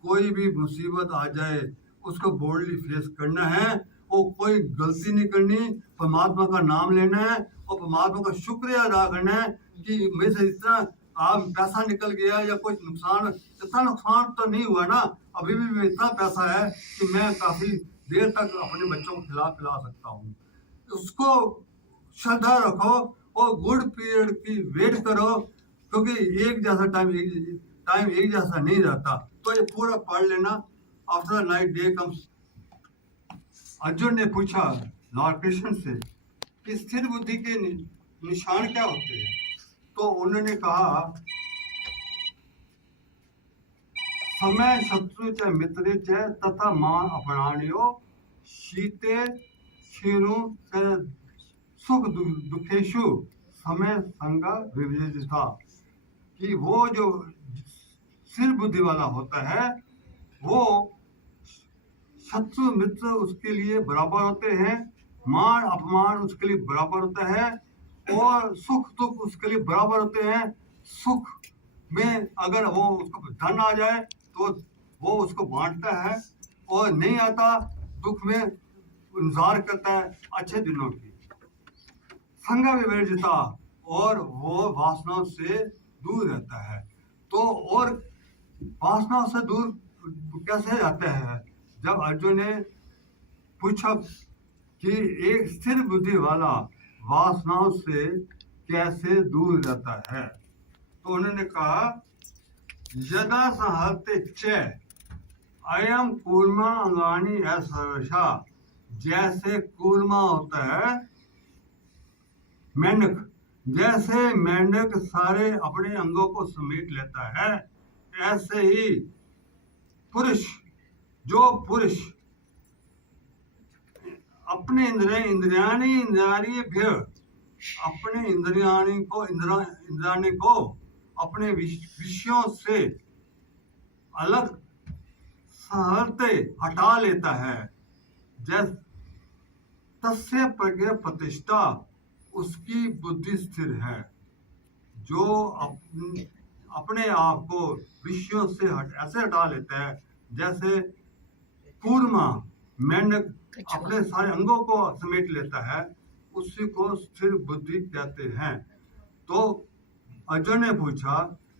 कोई भी मुसीबत आ जाए उसको boldly face करना है, और कोई गलती नहीं करनी, परमात्मा का नाम लेना है और परमात्मा का शुक्रिया अदा करना है कि मेरे से इतना आप पैसा निकल गया या कुछ नुकसान। इतना नुकसान तो नहीं हुआ ना, अभी भी इतना पैसा है कि मैं काफी देर तक अपने बच्चों को पिला सकता हूँ। उसको श्रद्धा रखो और गुड पीरियड की वेट करो, क्योंकि एक जैसा टाइम एक जैसा नहीं रहता। तो ये पूरा पढ़ लेना। After night day comes. Arjun ने पूछा लॉर्ड कृष्ण से कि स्थिर बुद्धि के निशान क्या होते हैं? तो उन्होंने कहा, समय शत्रु च मित्र च तथा मान अपराणियो शीते क्षीणु सुख दुखेशु समय संग विविधता। कि वो जो स्थिर बुद्धि वाला होता है, वो शत्रु मित्र उसके लिए बराबर होते हैं, मान अपमान उसके लिए बराबर होता है, और सुख दुख उसके लिए बराबर होते हैं। सुख में अगर वो उसको धन आ जाए तो वो उसको बांटता है, और नहीं आता दुख में इंतजार करता है अच्छे दिनों की। संग विवर्जिता, और वो वासनाओं से दूर रहता है। तो और वासनाओं से दूर कैसे रहता है? जब अर्जुन ने पूछा कि एक स्थिर बुद्धि वाला वासनाओं से कैसे दूर रहता है, तो उन्होंने कहा, यदा सहते च अयम कूर्मा अंगानी असर्वशा। जैसे कूर्मा होता है मेंढक, जैसे मेंढक सारे अपने अंगों को समेट लेता है, ऐसे ही पुरुष, जो पुरुष अपने इंद्रियाणी को अपने विषयों से अलग सहते हटा लेता है, जैसे तस्य प्रज्ञा प्रतिष्ठा, उसकी बुद्धि स्थिर है। जो अपने आप को विषयों से ऐसे हटा लेता है, जैसे कूर्मा मेंढक अपने सारे अंगों को समेट लेता है, उसी को स्थिर बुद्धि कहते हैं। तो अर्जुन ने पूछा,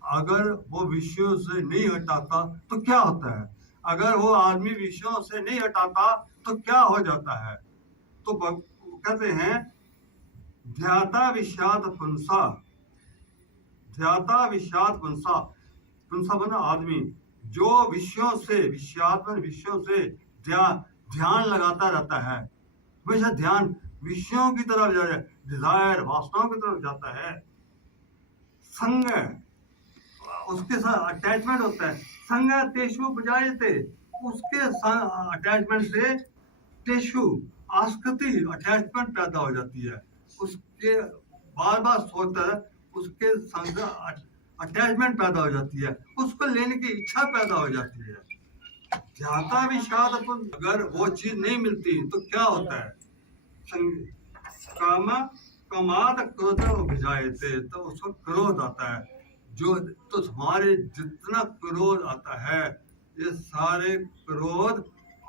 अगर वो विषयों से नहीं हटाता तो क्या होता है, अगर वो आदमी विषयों से नहीं हटाता तो क्या हो जाता है। तो कहते हैं ध्याता विषाद पुंसा, ध्याता विषाद पुंसा, पुंसा बना आदमी, जो विषयों से, विषयात्मक विषयों से ध्यान लगाता रहता है, हमेशा ध्यान विषयों की तरफ जा रहा है, डिजायर वासनाओं की तरफ जाता है। संग, उसके साथ अटैचमेंट होता है। संग तेषु बजायते, उसके अटैचमेंट से तेषु आसक्ति, अटैचमेंट पैदा हो जाती है। उसके बार बार सोचता है, उसके संग अटैचमेंट पैदा हो जाती है, उसको लेने की इच्छा पैदा हो जाती है। ध्याता विषाद, अगर वो चीज नहीं मिलती तो क्या होता है, काम कमाद क्रोध भिजाते, तो उसको क्रोध आता है। जो तो हमारे जितना क्रोध आता है, ये सारे क्रोध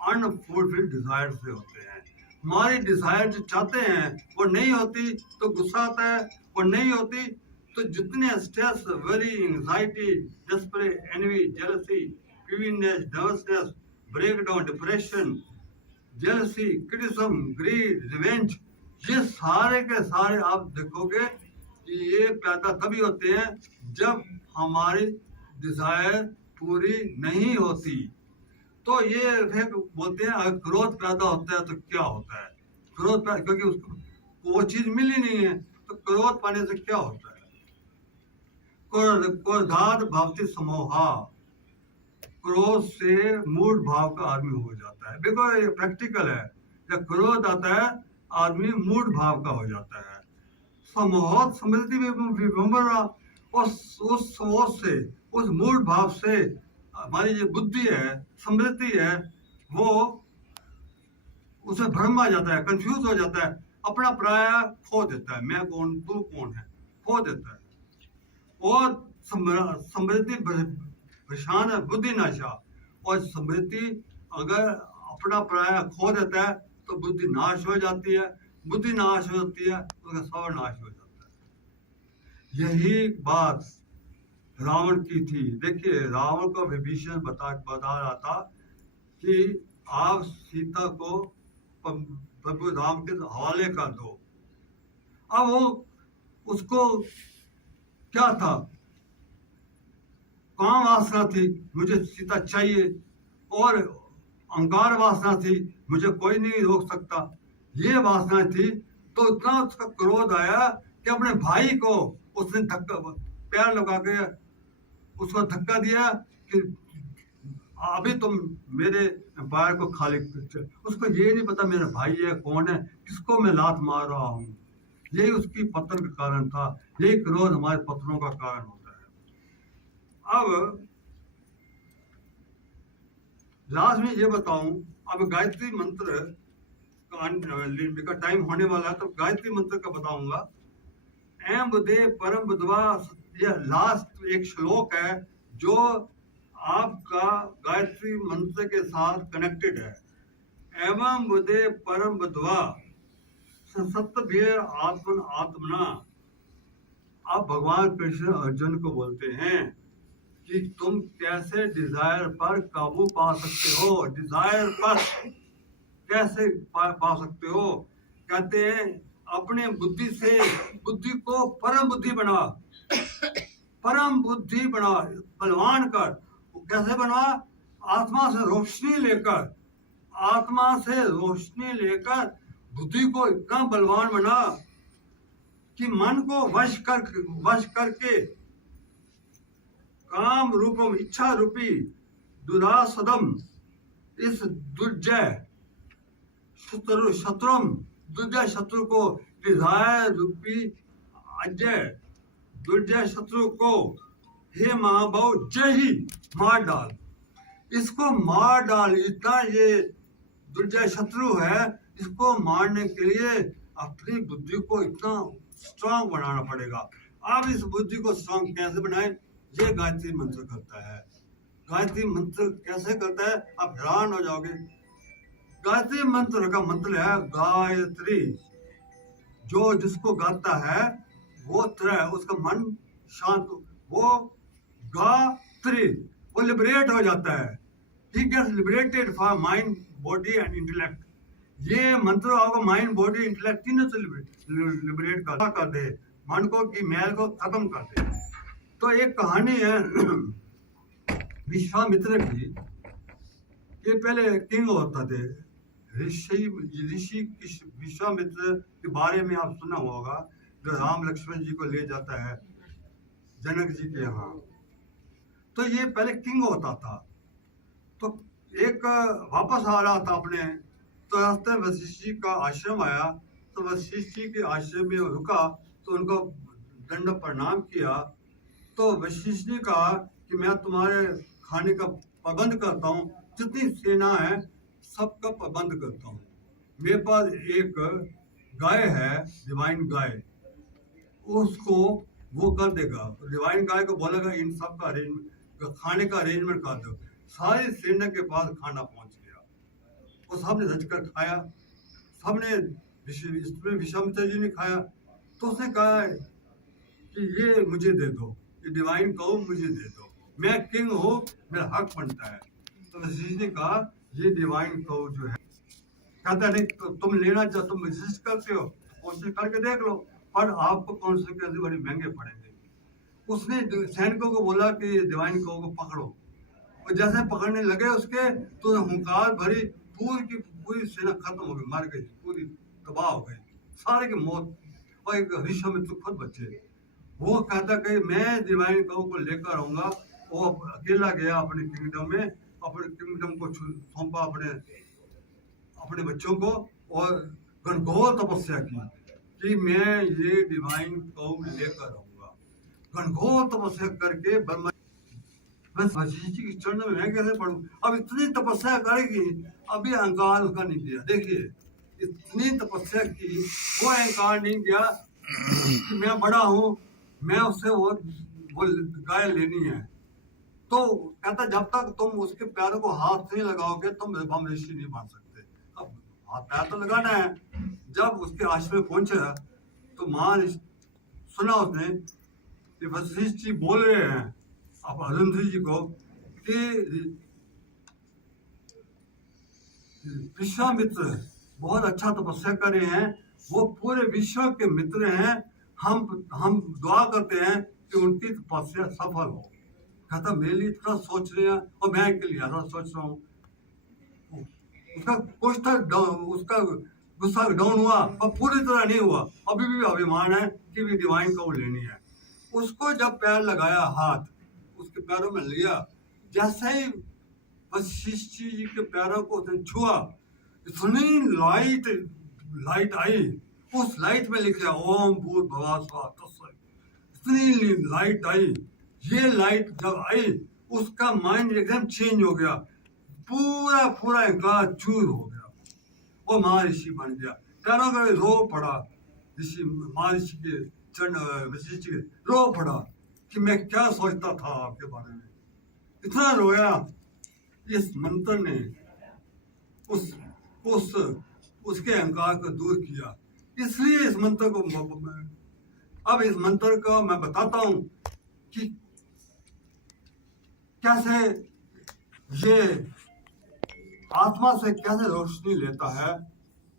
अनफुलफिल्ड डिजायर से होते हैं। हमारी डिजायर जो चाहते हैं वो नहीं होती तो गुस्सा आता है, वो नहीं होती तो जितने stress, worry, anxiety, desperate, envy, jealousy, peeviness, nervousness, breakdown, depression, jealousy, criticism, greed, revenge, ये सारे के सारे आप देखोगे कि ये पैदा तभी होते हैं जब हमारी डिजायर पूरी नहीं होती। तो ये फिर बोलते हैं अगर क्रोध पैदा होता है तो क्या होता है, क्रोध पैदा, क्योंकि उसको वो चीज मिली नहीं है, तो क्रोध पाने से क्या होता है। क्रोधाद भवति समोहा, क्रोध से मूड भाव का आदमी हो जाता है। देखो ये प्रैक्टिकल है, जब क्रोध आता है आदमी मूड भाव का हो जाता है। समोह समृद्धि विभंबरा, उस समोह से, उस मूड भाव से हमारी जो बुद्धि है, समृद्धि है, वो उसे भ्रम आ जाता है, कंफ्यूज हो जाता है, अपना पराया खो देता है, मैं कौन तू कौन है, खो देता है। और समृद्धि विषान है, बुद्धि नाशा, और समृद्धि अगर अपना पराया खो देता है तो बुद्धि नाश हो जाती है, बुद्धि नाश हो जाती है तो उसका सर्वनाश हो जाता है। यही बात रावण की थी। देखिए रावण को विभीषण बता रहा था कि आप सीता को प्रभु राम के हवाले कर दो। अब वो उसको क्या था, काम वासना थी, मुझे सीता चाहिए, और अहंकार वासना थी, मुझे कोई नहीं रोक सकता, ये वासना थी। तो इतना उसका क्रोध आया कि अपने भाई को उसने धक्का, पैर लगा के उसको धक्का दिया कि अभी तुम मेरे पैर को खाली। उसको ये नहीं पता मेरा भाई है कौन है, किसको मैं लात मार रहा हूँ। यही उसकी पतन का कारण था, यही क्रोध हमारे पतनों का कारण होता है। अब लास्ट में ये बताऊं, अब गायत्री मंत्र का टाइम होने वाला है तो गायत्री मंत्र का बताऊंगा। एम बुद्धे परम बुद्धवा, यह लास्ट एक श्लोक है जो आपका गायत्री मंत्र के साथ कनेक्टेड है। एवं बुद्धे परम बुद्धवा सत्य आत्मन आत्मना। अब भगवान कृष्ण अर्जुन को बोलते हैं कि तुम कैसे डिजायर पर काबू पा सकते हो, डिजायर पर कैसे पा सकते हो। कहते हैं अपने बुद्धि से बुद्धि को परम बुद्धि बना, परम बुद्धि बना, बलवान कर। कैसे बना, आत्मा से रोशनी लेकर, आत्मा से रोशनी लेकर बुद्धि को इतना बलवान बना कि मन को वश करके काम रूपम इच्छा रूपी दुरासदम, इस दुर्जय शत्रुम, दुर्जय शत्रु को, डिजायर रूपी अजय दुर्जय शत्रु को हे महाभाव जय ही मार डाल, इसको मार डाल। इतना ये दुर्जय शत्रु है, इसको मारने के लिए अपनी बुद्धि को इतना स्ट्रांग बनाना पड़ेगा। आप इस बुद्धि को स्ट्रांग कैसे बनाएं, ये गायत्री मंत्र करता है। गायत्री मंत्र कैसे करता है आप हैरान हो जाओगे। गायत्री मंत्र का मंत्र है गायत्री, जो जिसको गाता है वो त्रय, उसका मन शांत, वो गात्री, वो लिबरेट हो जाता है। He gets liberated for mind, body and intellect. ये मंत्र आपको माइंड, बॉडी, इंटेलेक्ट तीनों से लिबरेट कर दे, मन को की मैल को खत्म कर दे। तो एक कहानी है विश्वामित्र की। ये पहले किंग होता थे, ऋषि विश्वामित्र के बारे में आप सुना होगा, जो राम लक्ष्मण जी को ले जाता है जनक जी के यहाँ। तो ये पहले किंग होता था। तो एक वापस आ रहा था अपने, तो रास्ते में वशिष्ठ जी का आश्रम आया। तो वशिष्ठ जी के आश्रम में रुका, तो उनको दंड प्रणाम किया। तो वशिष्ठ जी कहा कि मैं तुम्हारे खाने का प्रबंध करता हूँ, जितनी सेना है सबका प्रबंध करता हूँ। मेरे पास एक गाय है, डिवाइन गाय, उसको वो कर देगा। डिवाइन गाय को बोलेगा इन सब का अरेंजमेंट, खाने का अरेंजमेंट कर दो। सारी सेना के पास खाना पहुंच गया, वो सबने रच कर खाया। सबने, इसमें विश्वामित्र जी ने खाया। तो उसने कहा कि ये मुझे दे दो, ये डिवाइन गौ मुझे दे दो, मैं किंग हूँ, मेरा हक बनता है। तो वशिष्ठ ने कहा ये डिवाइन गौ जो है, कहता नहीं तो तुम लेना चाहो, तुम विशिष्ट करते हो, कोशिश करके देख लो, पर आपको कौन से कैसे बड़े महंगे पड़ेंगे। उसने सैनिकों को बोला कि डिवाइन गौ को पकड़ो। और जैसे पकड़ने लगे उसके, तो हुंकार भरी, पूरी की पूरी सेना खत्म हो गई, मर गई, पूरी तबाह हो गई, सारे की मौत। और एक विश्वामित्र खुद बचे। वो कहता कि मैं डिवाइन गौ को लेकर आऊंगा। वो अकेला गया अपने किंगडम में, अपने किंगडम को सौंपा अपने बच्चों को, और घनघोर तपस्या की कि मैं ये डिवाइन गौ लेकर आऊंगा। घनघोर तपस्या करके ब्रह्मा, बस वशिष्ठ जी के चरणों में मैं कैसे पढ़ूं। अब इतनी तपस्या करेगी, अभी अहंकार उसका नहीं गया। देखिए इतनी तपस्या की, वो अहंकार नहीं गया कि मैं बड़ा हूँ, मैं उससे वो गाय लेनी है। तो कहता जब तक तुम उसके पैरों को हाथ नहीं लगाओगे तुम ब्रह्म ऋषि नहीं बन सकते। अब हाथ पैर तो लगाना है। जब उसके आश्रम में पहुंचा तो मां सुना उसने कि वशिष्ठ जी बोल रहे हैं अब अरुंधति जी को कि विश्वामित्र बहुत अच्छा तपस्या कर रहे हैं, वो पूरे विश्व के मित्र हैं, हम दुआ करते हैं कि उनकी तपस्या सफल हो। कहता मेरे लिए थोड़ा सोच रहे हैं और मैं इनके लिए थोड़ा सोच रहा हूँ। उसका कुछ था, उसका गुस्सा डाउन हुआ और पूरी तरह नहीं हुआ, अभी भी अभिमान है कि भी डिवाइन को लेनी है। उसको जब पैर लगाया, हाथ उसके पैरों में लिया, जैसे ही वशिष्ठ जी के पैरों को उसने छुआ, इतनी लाइट आई, उस लाइट में लिखा ओम भूर्भुवः स्वः तत्सवितुर्वरेण्यं। इतनी लाइट आई, ये लाइट जब आई उसका माइंड एकदम चेंज हो गया, पूरा अहंकार चूर हो गया, वो महर्षि बन गया। पैरों का रो पड़ा, ऋषि महर्षि के चरण, वशिष्ठ के रो पड़ा कि मैं क्या सोचता था आपके बारे में। इतना रोया, इस मंत्र ने उसके अहंकार को दूर किया। इसलिए इस मंत्र को, अब इस मंत्र को मैं बताता हूं कि कैसे ये आत्मा से कैसे रोशनी लेता है।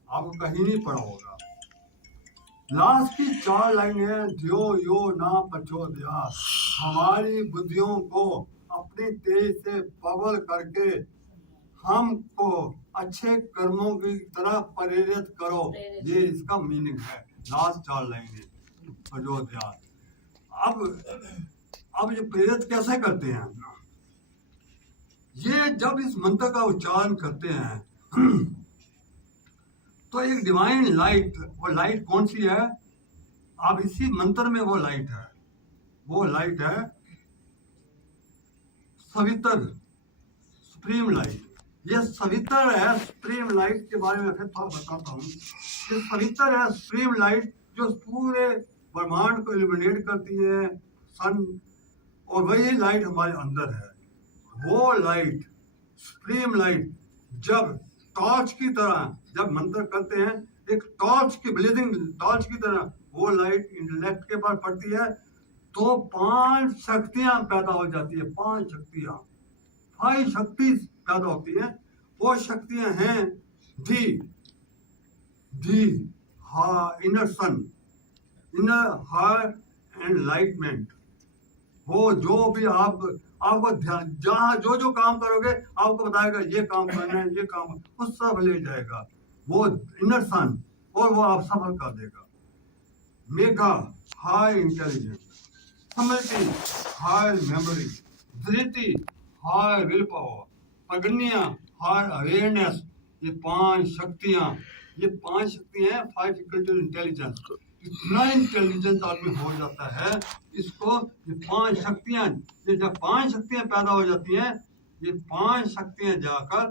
आपको कहीं नहीं पढ़ा होगा। लास्ट की 4 लाइनें, ध्यो यो ना प्रचोदयात्, हमारी बुद्धियों को अपनी तेज से प्रबल करके हमको अच्छे कर्मों की तरह प्रेरित करो। ये इसका मीनिंग है, लास्ट 4 लाइनें प्रचोदयात्। अब ये प्रेरित कैसे करते हैं? ये जब इस मंत्र का उच्चारण करते हैं तो एक डिवाइन लाइट, वो लाइट कौन सी है? अब इसी मंत्र में वो लाइट है, वो लाइट है सवितर, सुप्रीम लाइट। ये सवितर है, सुप्रीम लाइट के बारे में फिर थोड़ा बताता हूँ। ये सवितर है, सुप्रीम लाइट, जो पूरे ब्रह्मांड को इल्यूमिनेट करती है, सन, और वही लाइट हमारे अंदर है। वो लाइट, सुप्रीम लाइट, जब टॉर्च की तरह जब मंत्र करते हैं, एक टॉर्च की ब्लेजिंग टॉर्च की तरह वो लाइट इंटेलेक्ट के पास पड़ती है, तो 5 शक्तियां पैदा हो जाती है। 5 शक्तियां, 5 शक्ति पैदा होती है। वो शक्तियां हैं the inner sun, inner heart enlightenment. वो जो भी आपको ध्यान, जहाँ जो काम करोगे आपको बताएगा ये काम करना है, ये काम उस सब ले जाएगा वो इनर सन, और वो आप सफल कर देगा। Mega high intelligence, Samriddhi high memory, Dhriti high will power, Pragya high awareness. ये 5 शक्तियां, ये 5 शक्तियां 5 इक्वल टू इंटेलिजेंस। इतना इंटेलिजेंट आदमी हो जाता है इसको, ये 5 शक्तियां, ये जब 5 शक्तियां पैदा हो जाती हैं, ये 5 शक्तियां जाकर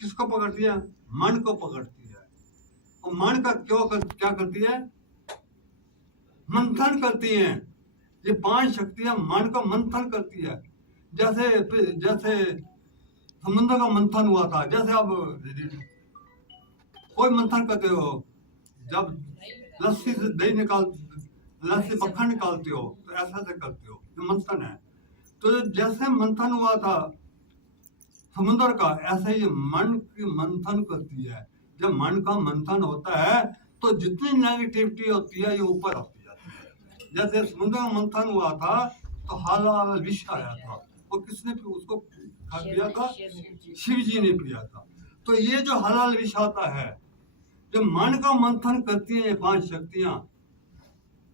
किसको पकड़ती है? मन को पकड़ती है। और मन का क्या करती है? मंथन करती हैं। ये 5 शक्तियां मन को मंथन करती है। जैसे समुद्र का मंथन हुआ था, जैसे आप कोई मंथन करते हो, जब लस्सी से दही लस्सी मक्खन निकालते हो तो ऐसा करते हो, ये मंथन है। तो जैसे मंथन हुआ था समुद्र का, ऐसे ही मन की मंथन करती है। जब मन का मंथन होता है तो जितनी नेगेटिविटी होती है ये ऊपर होती जाती है। जैसे समुद्र का मंथन हुआ था तो हलाल विष आया था, वो किसने उसको पिया था? शिव जी ने पिया था। तो ये जो हलाल विष आता है, जब मन का मंथन करती है ये 5 शक्तियां,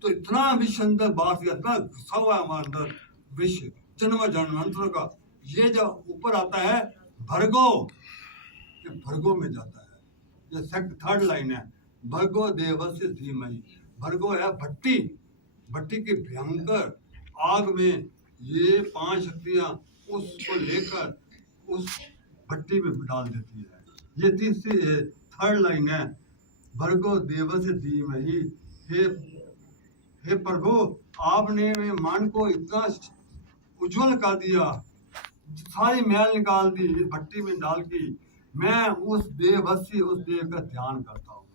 तो इतना विष अंदर बांट गया, इतना घुसा हुआ है हमारे अंदर विष जन्म जन्मांतर का। ये जब ऊपर आता है भर्गो, ये भर्गो में जाता है। ये 3rd लाइन है, भर्गो देवस्य धीमहि। भर्गो है भट्टी की भयंकर आग में ये 5 शक्तियां उसको लेकर उस भट्टी में डाल देती है। ये तीसरी 3rd लाइन है, भर्गो देवस्य धीमहि। हे प्रभु, आपने मन को इतना उज्जवल कर दिया, सारी मैल निकाल दी इस भट्टी में डाल की। मैं उस देव का ध्यान करता हूँ।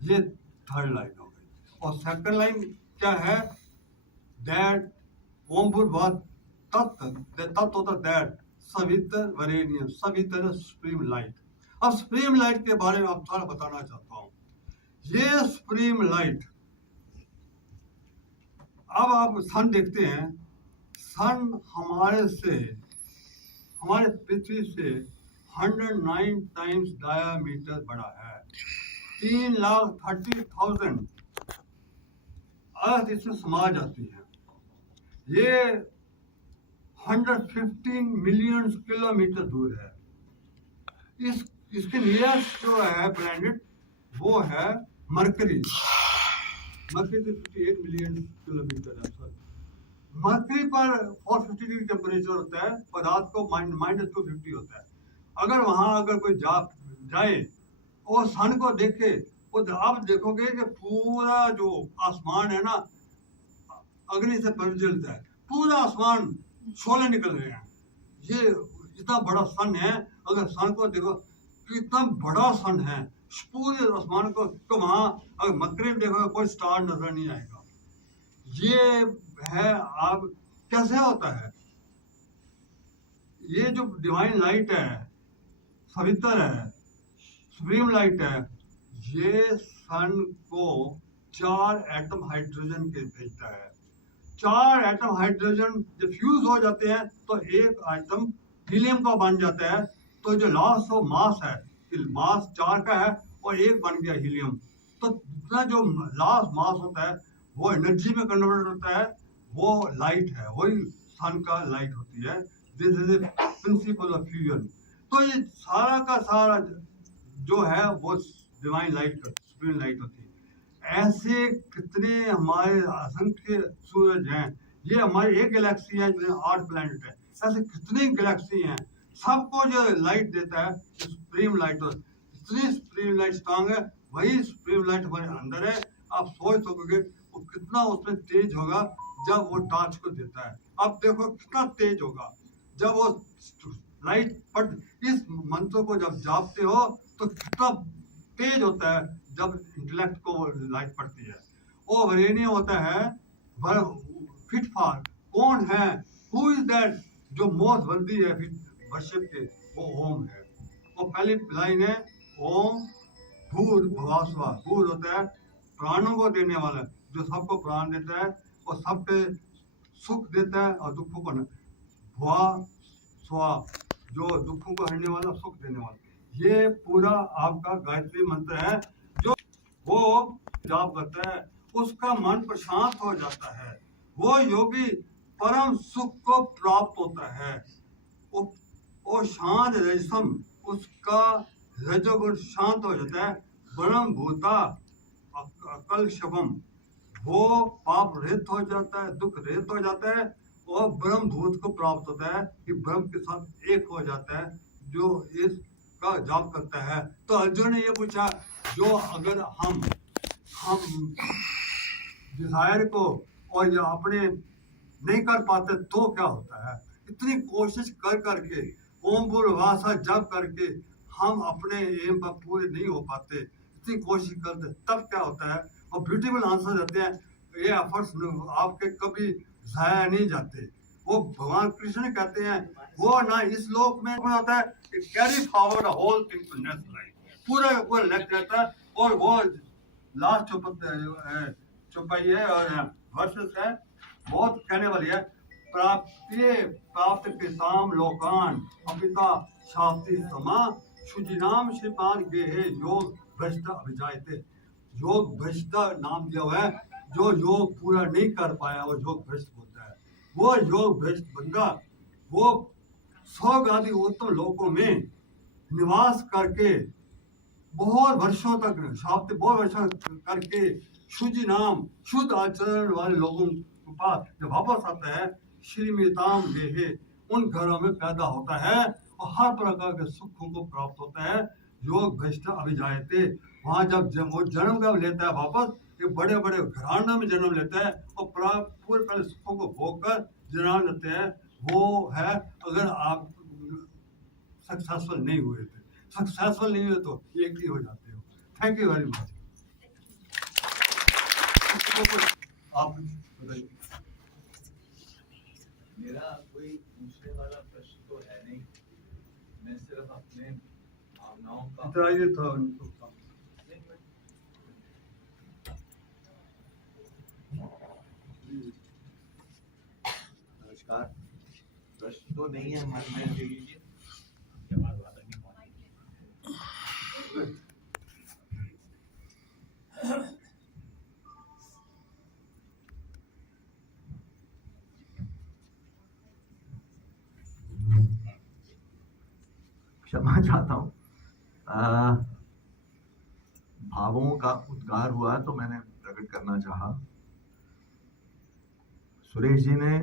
ये 3rd लाइन हो गई। और 2nd लाइन क्या है? दैट ओम भूर्भुवः तत्त होता दैट सवितर वरेण्यम, सवितर सुप्रीम लाइट। अब सुप्रीम लाइट के बारे में आप थोड़ा बताना चाहता हूँ। ये सुप्रीम लाइट, अब आप सन देखते हैं, सन हमारे पृथ्वी से 109 टाइम्स डायामीटर बड़ा है। 3,30,000 अर्थ इसमें समा जाती है। ये 115 मिलियन किलोमीटर दूर है। इसके नियरेस्ट जो है प्लैनेट वो है मरकरी। मरकरी से 58 मिलियन किलोमीटर है। मरकरी पर 450 डिग्री टेम्परेचर होता है, पदार्थ को -250 होता है। अगर कोई जाए और सन को देखे, वो आप देखोगे कि पूरा जो आसमान है ना, अग्नि से प्रज्वलित है। पूरा आसमान शोले निकल रहे हैं। ये इतना बड़ा सन है। अगर सन को देखो कितना बड़ा सन है, पूरे आसमान को वहां अगर मकरे में देखोगे कोई स्टार नजर नहीं आएगा। ये है, आप कैसे होता है? ये जो डिवाइन लाइट है, पवित्र है, सुप्रीम लाइट है, ये सन को 4 एटम हाइड्रोजन के भेजता है। 4 एटम हाइड्रोजन जब फ्यूज हो जाते हैं तो एक एटम हीलियम का बन जाता है। तो जो लॉस ऑफ मास है, मास 4 का है और 1 बन गया हीलियम। तो जितना जो लॉस मास होता है वो एनर्जी में कन्वर्ट होता है, वो लाइट है, वही सन का लाइट होती है। This is a principle of fusion. तो ये सारा का सारा जो है वो डिवाइन लाइट, सुप्रीम लाइट होती है। ऐसे कितने हमारे असंख्य सूरज हैं। ये हमारी एक गैलेक्सी है जिसमें 8 प्लैनेट है। ऐसे कितनी गैलेक्सी हैं, सबको जो लाइट देता है सुप्रीम लाइट। और इतनी सुप्रीम लाइट स्ट्रांग है, वही सुप्रीम लाइट हमारे अंदर है। आप सोच सकोगे वो कितना उसमें तेज होगा जब वो टॉर्च को देता है। अब देखो कितना तेज होगा जब वो लाइट पट। इस मंत्र को जब जापते हो तो कितना तेज होता है जब इंटेलेक्ट को लाइट पड़ती है। वो वरेण्य होता है फिट फॉर, कौन है, हु इज दैट जो मोस्ट वर्दी है वर्शिप के, वो ओम है। और पहली लाइन है ओम भूर भुवस्वा। भूर होता है प्राणों को देने वाला, जो सबको प्राण देता है और सबके सुख देता है और दुखों को भुआ स्वा, जो दुखों को हरने वाला, सुख देने वाला। ये पूरा आपका गायत्री मंत्र है। जो वो जाप करता है उसका मन प्रशांत हो जाता है, वो योगी परम सुख को प्राप्त होता है। वो शांत रजसम, उसका रजोगुण शांत हो जाता है। ब्रह्म भूता अकल शवम, वो पाप रहित हो जाता है, दुख रहित हो जाता है और ब्रह्म भूत को प्राप्त होता है कि ब्रह्म के साथ एक हो जाता है जो इसका जाप करता है। तो अर्जुन ने ये पूछा, जो अगर हम डिजायर को और या अपने नहीं कर पाते तो क्या होता है? इतनी कोशिश कर करके ओम भूर्भुवस्वाहा जप करके हम अपने एम पर पूरे नहीं हो पाते, इतनी कोशिश करते तब क्या होता है? और ब्यूटीफुल आंसर देते हैं, ये एफर्ट्स आपके कभी जाया नहीं जाते। वो भगवान कृष्ण कहते हैं, वो ना इस लोक में होता है, it carry forward the whole thing to next life, पूरा पूरा लग जाता है। और वो लास्ट चौपाई है और वर्सेस है, बहुत कहने वाली है। प्राप्त के साम लोकान अपिता शास्त्री समा, शुचिनाम श्रीपान गेहे योग भ्रष्ट अभिजायते। योग भ्रष्ट नाम दिया हुआ है, जो योग पूरा नहीं कर पाया वो योग भ्रष्ट होता है। वो योग भ्रष्ट बंदा वो स्वर्ग आदि उत्तम लोकों में निवास करके बहुत वर्षों तक शास्त्री बहुत वर्षों करके शुचि नाम शुद्ध आचरण वाले लोगों के पास जब वापस आता है, श्रीमिताम गेहे, उन घरों में पैदा होता है और हर प्रकार के सुखों को प्राप्त होता है। योग भ्रष्ट अभिजायते, वहां जब वो जन्म कब लेता है वापस, ये बड़े बड़े घरानों में जन्म लेता है और पूरे पहले सुखों को भोग कर जन्म लेते हैं। वो है अगर आप सक्सेसफुल नहीं हुए थे, सक्सेसफुल नहीं हुए तो एक ही हो जाते हो। Thank you very much. आप बताइए। मेरा कोई पूछने वाला प्रश्न तो है नहीं, मैं सिर्फ अपने भावनाओं का इतना ये था उनको। नमस्कार, प्रश्न तो नहीं है मन में, ले लीजिए। क्षमा चाहता हूँ, भावों का उद्गार हुआ तो मैंने प्रकट करना चाहा। सुरेश जी ने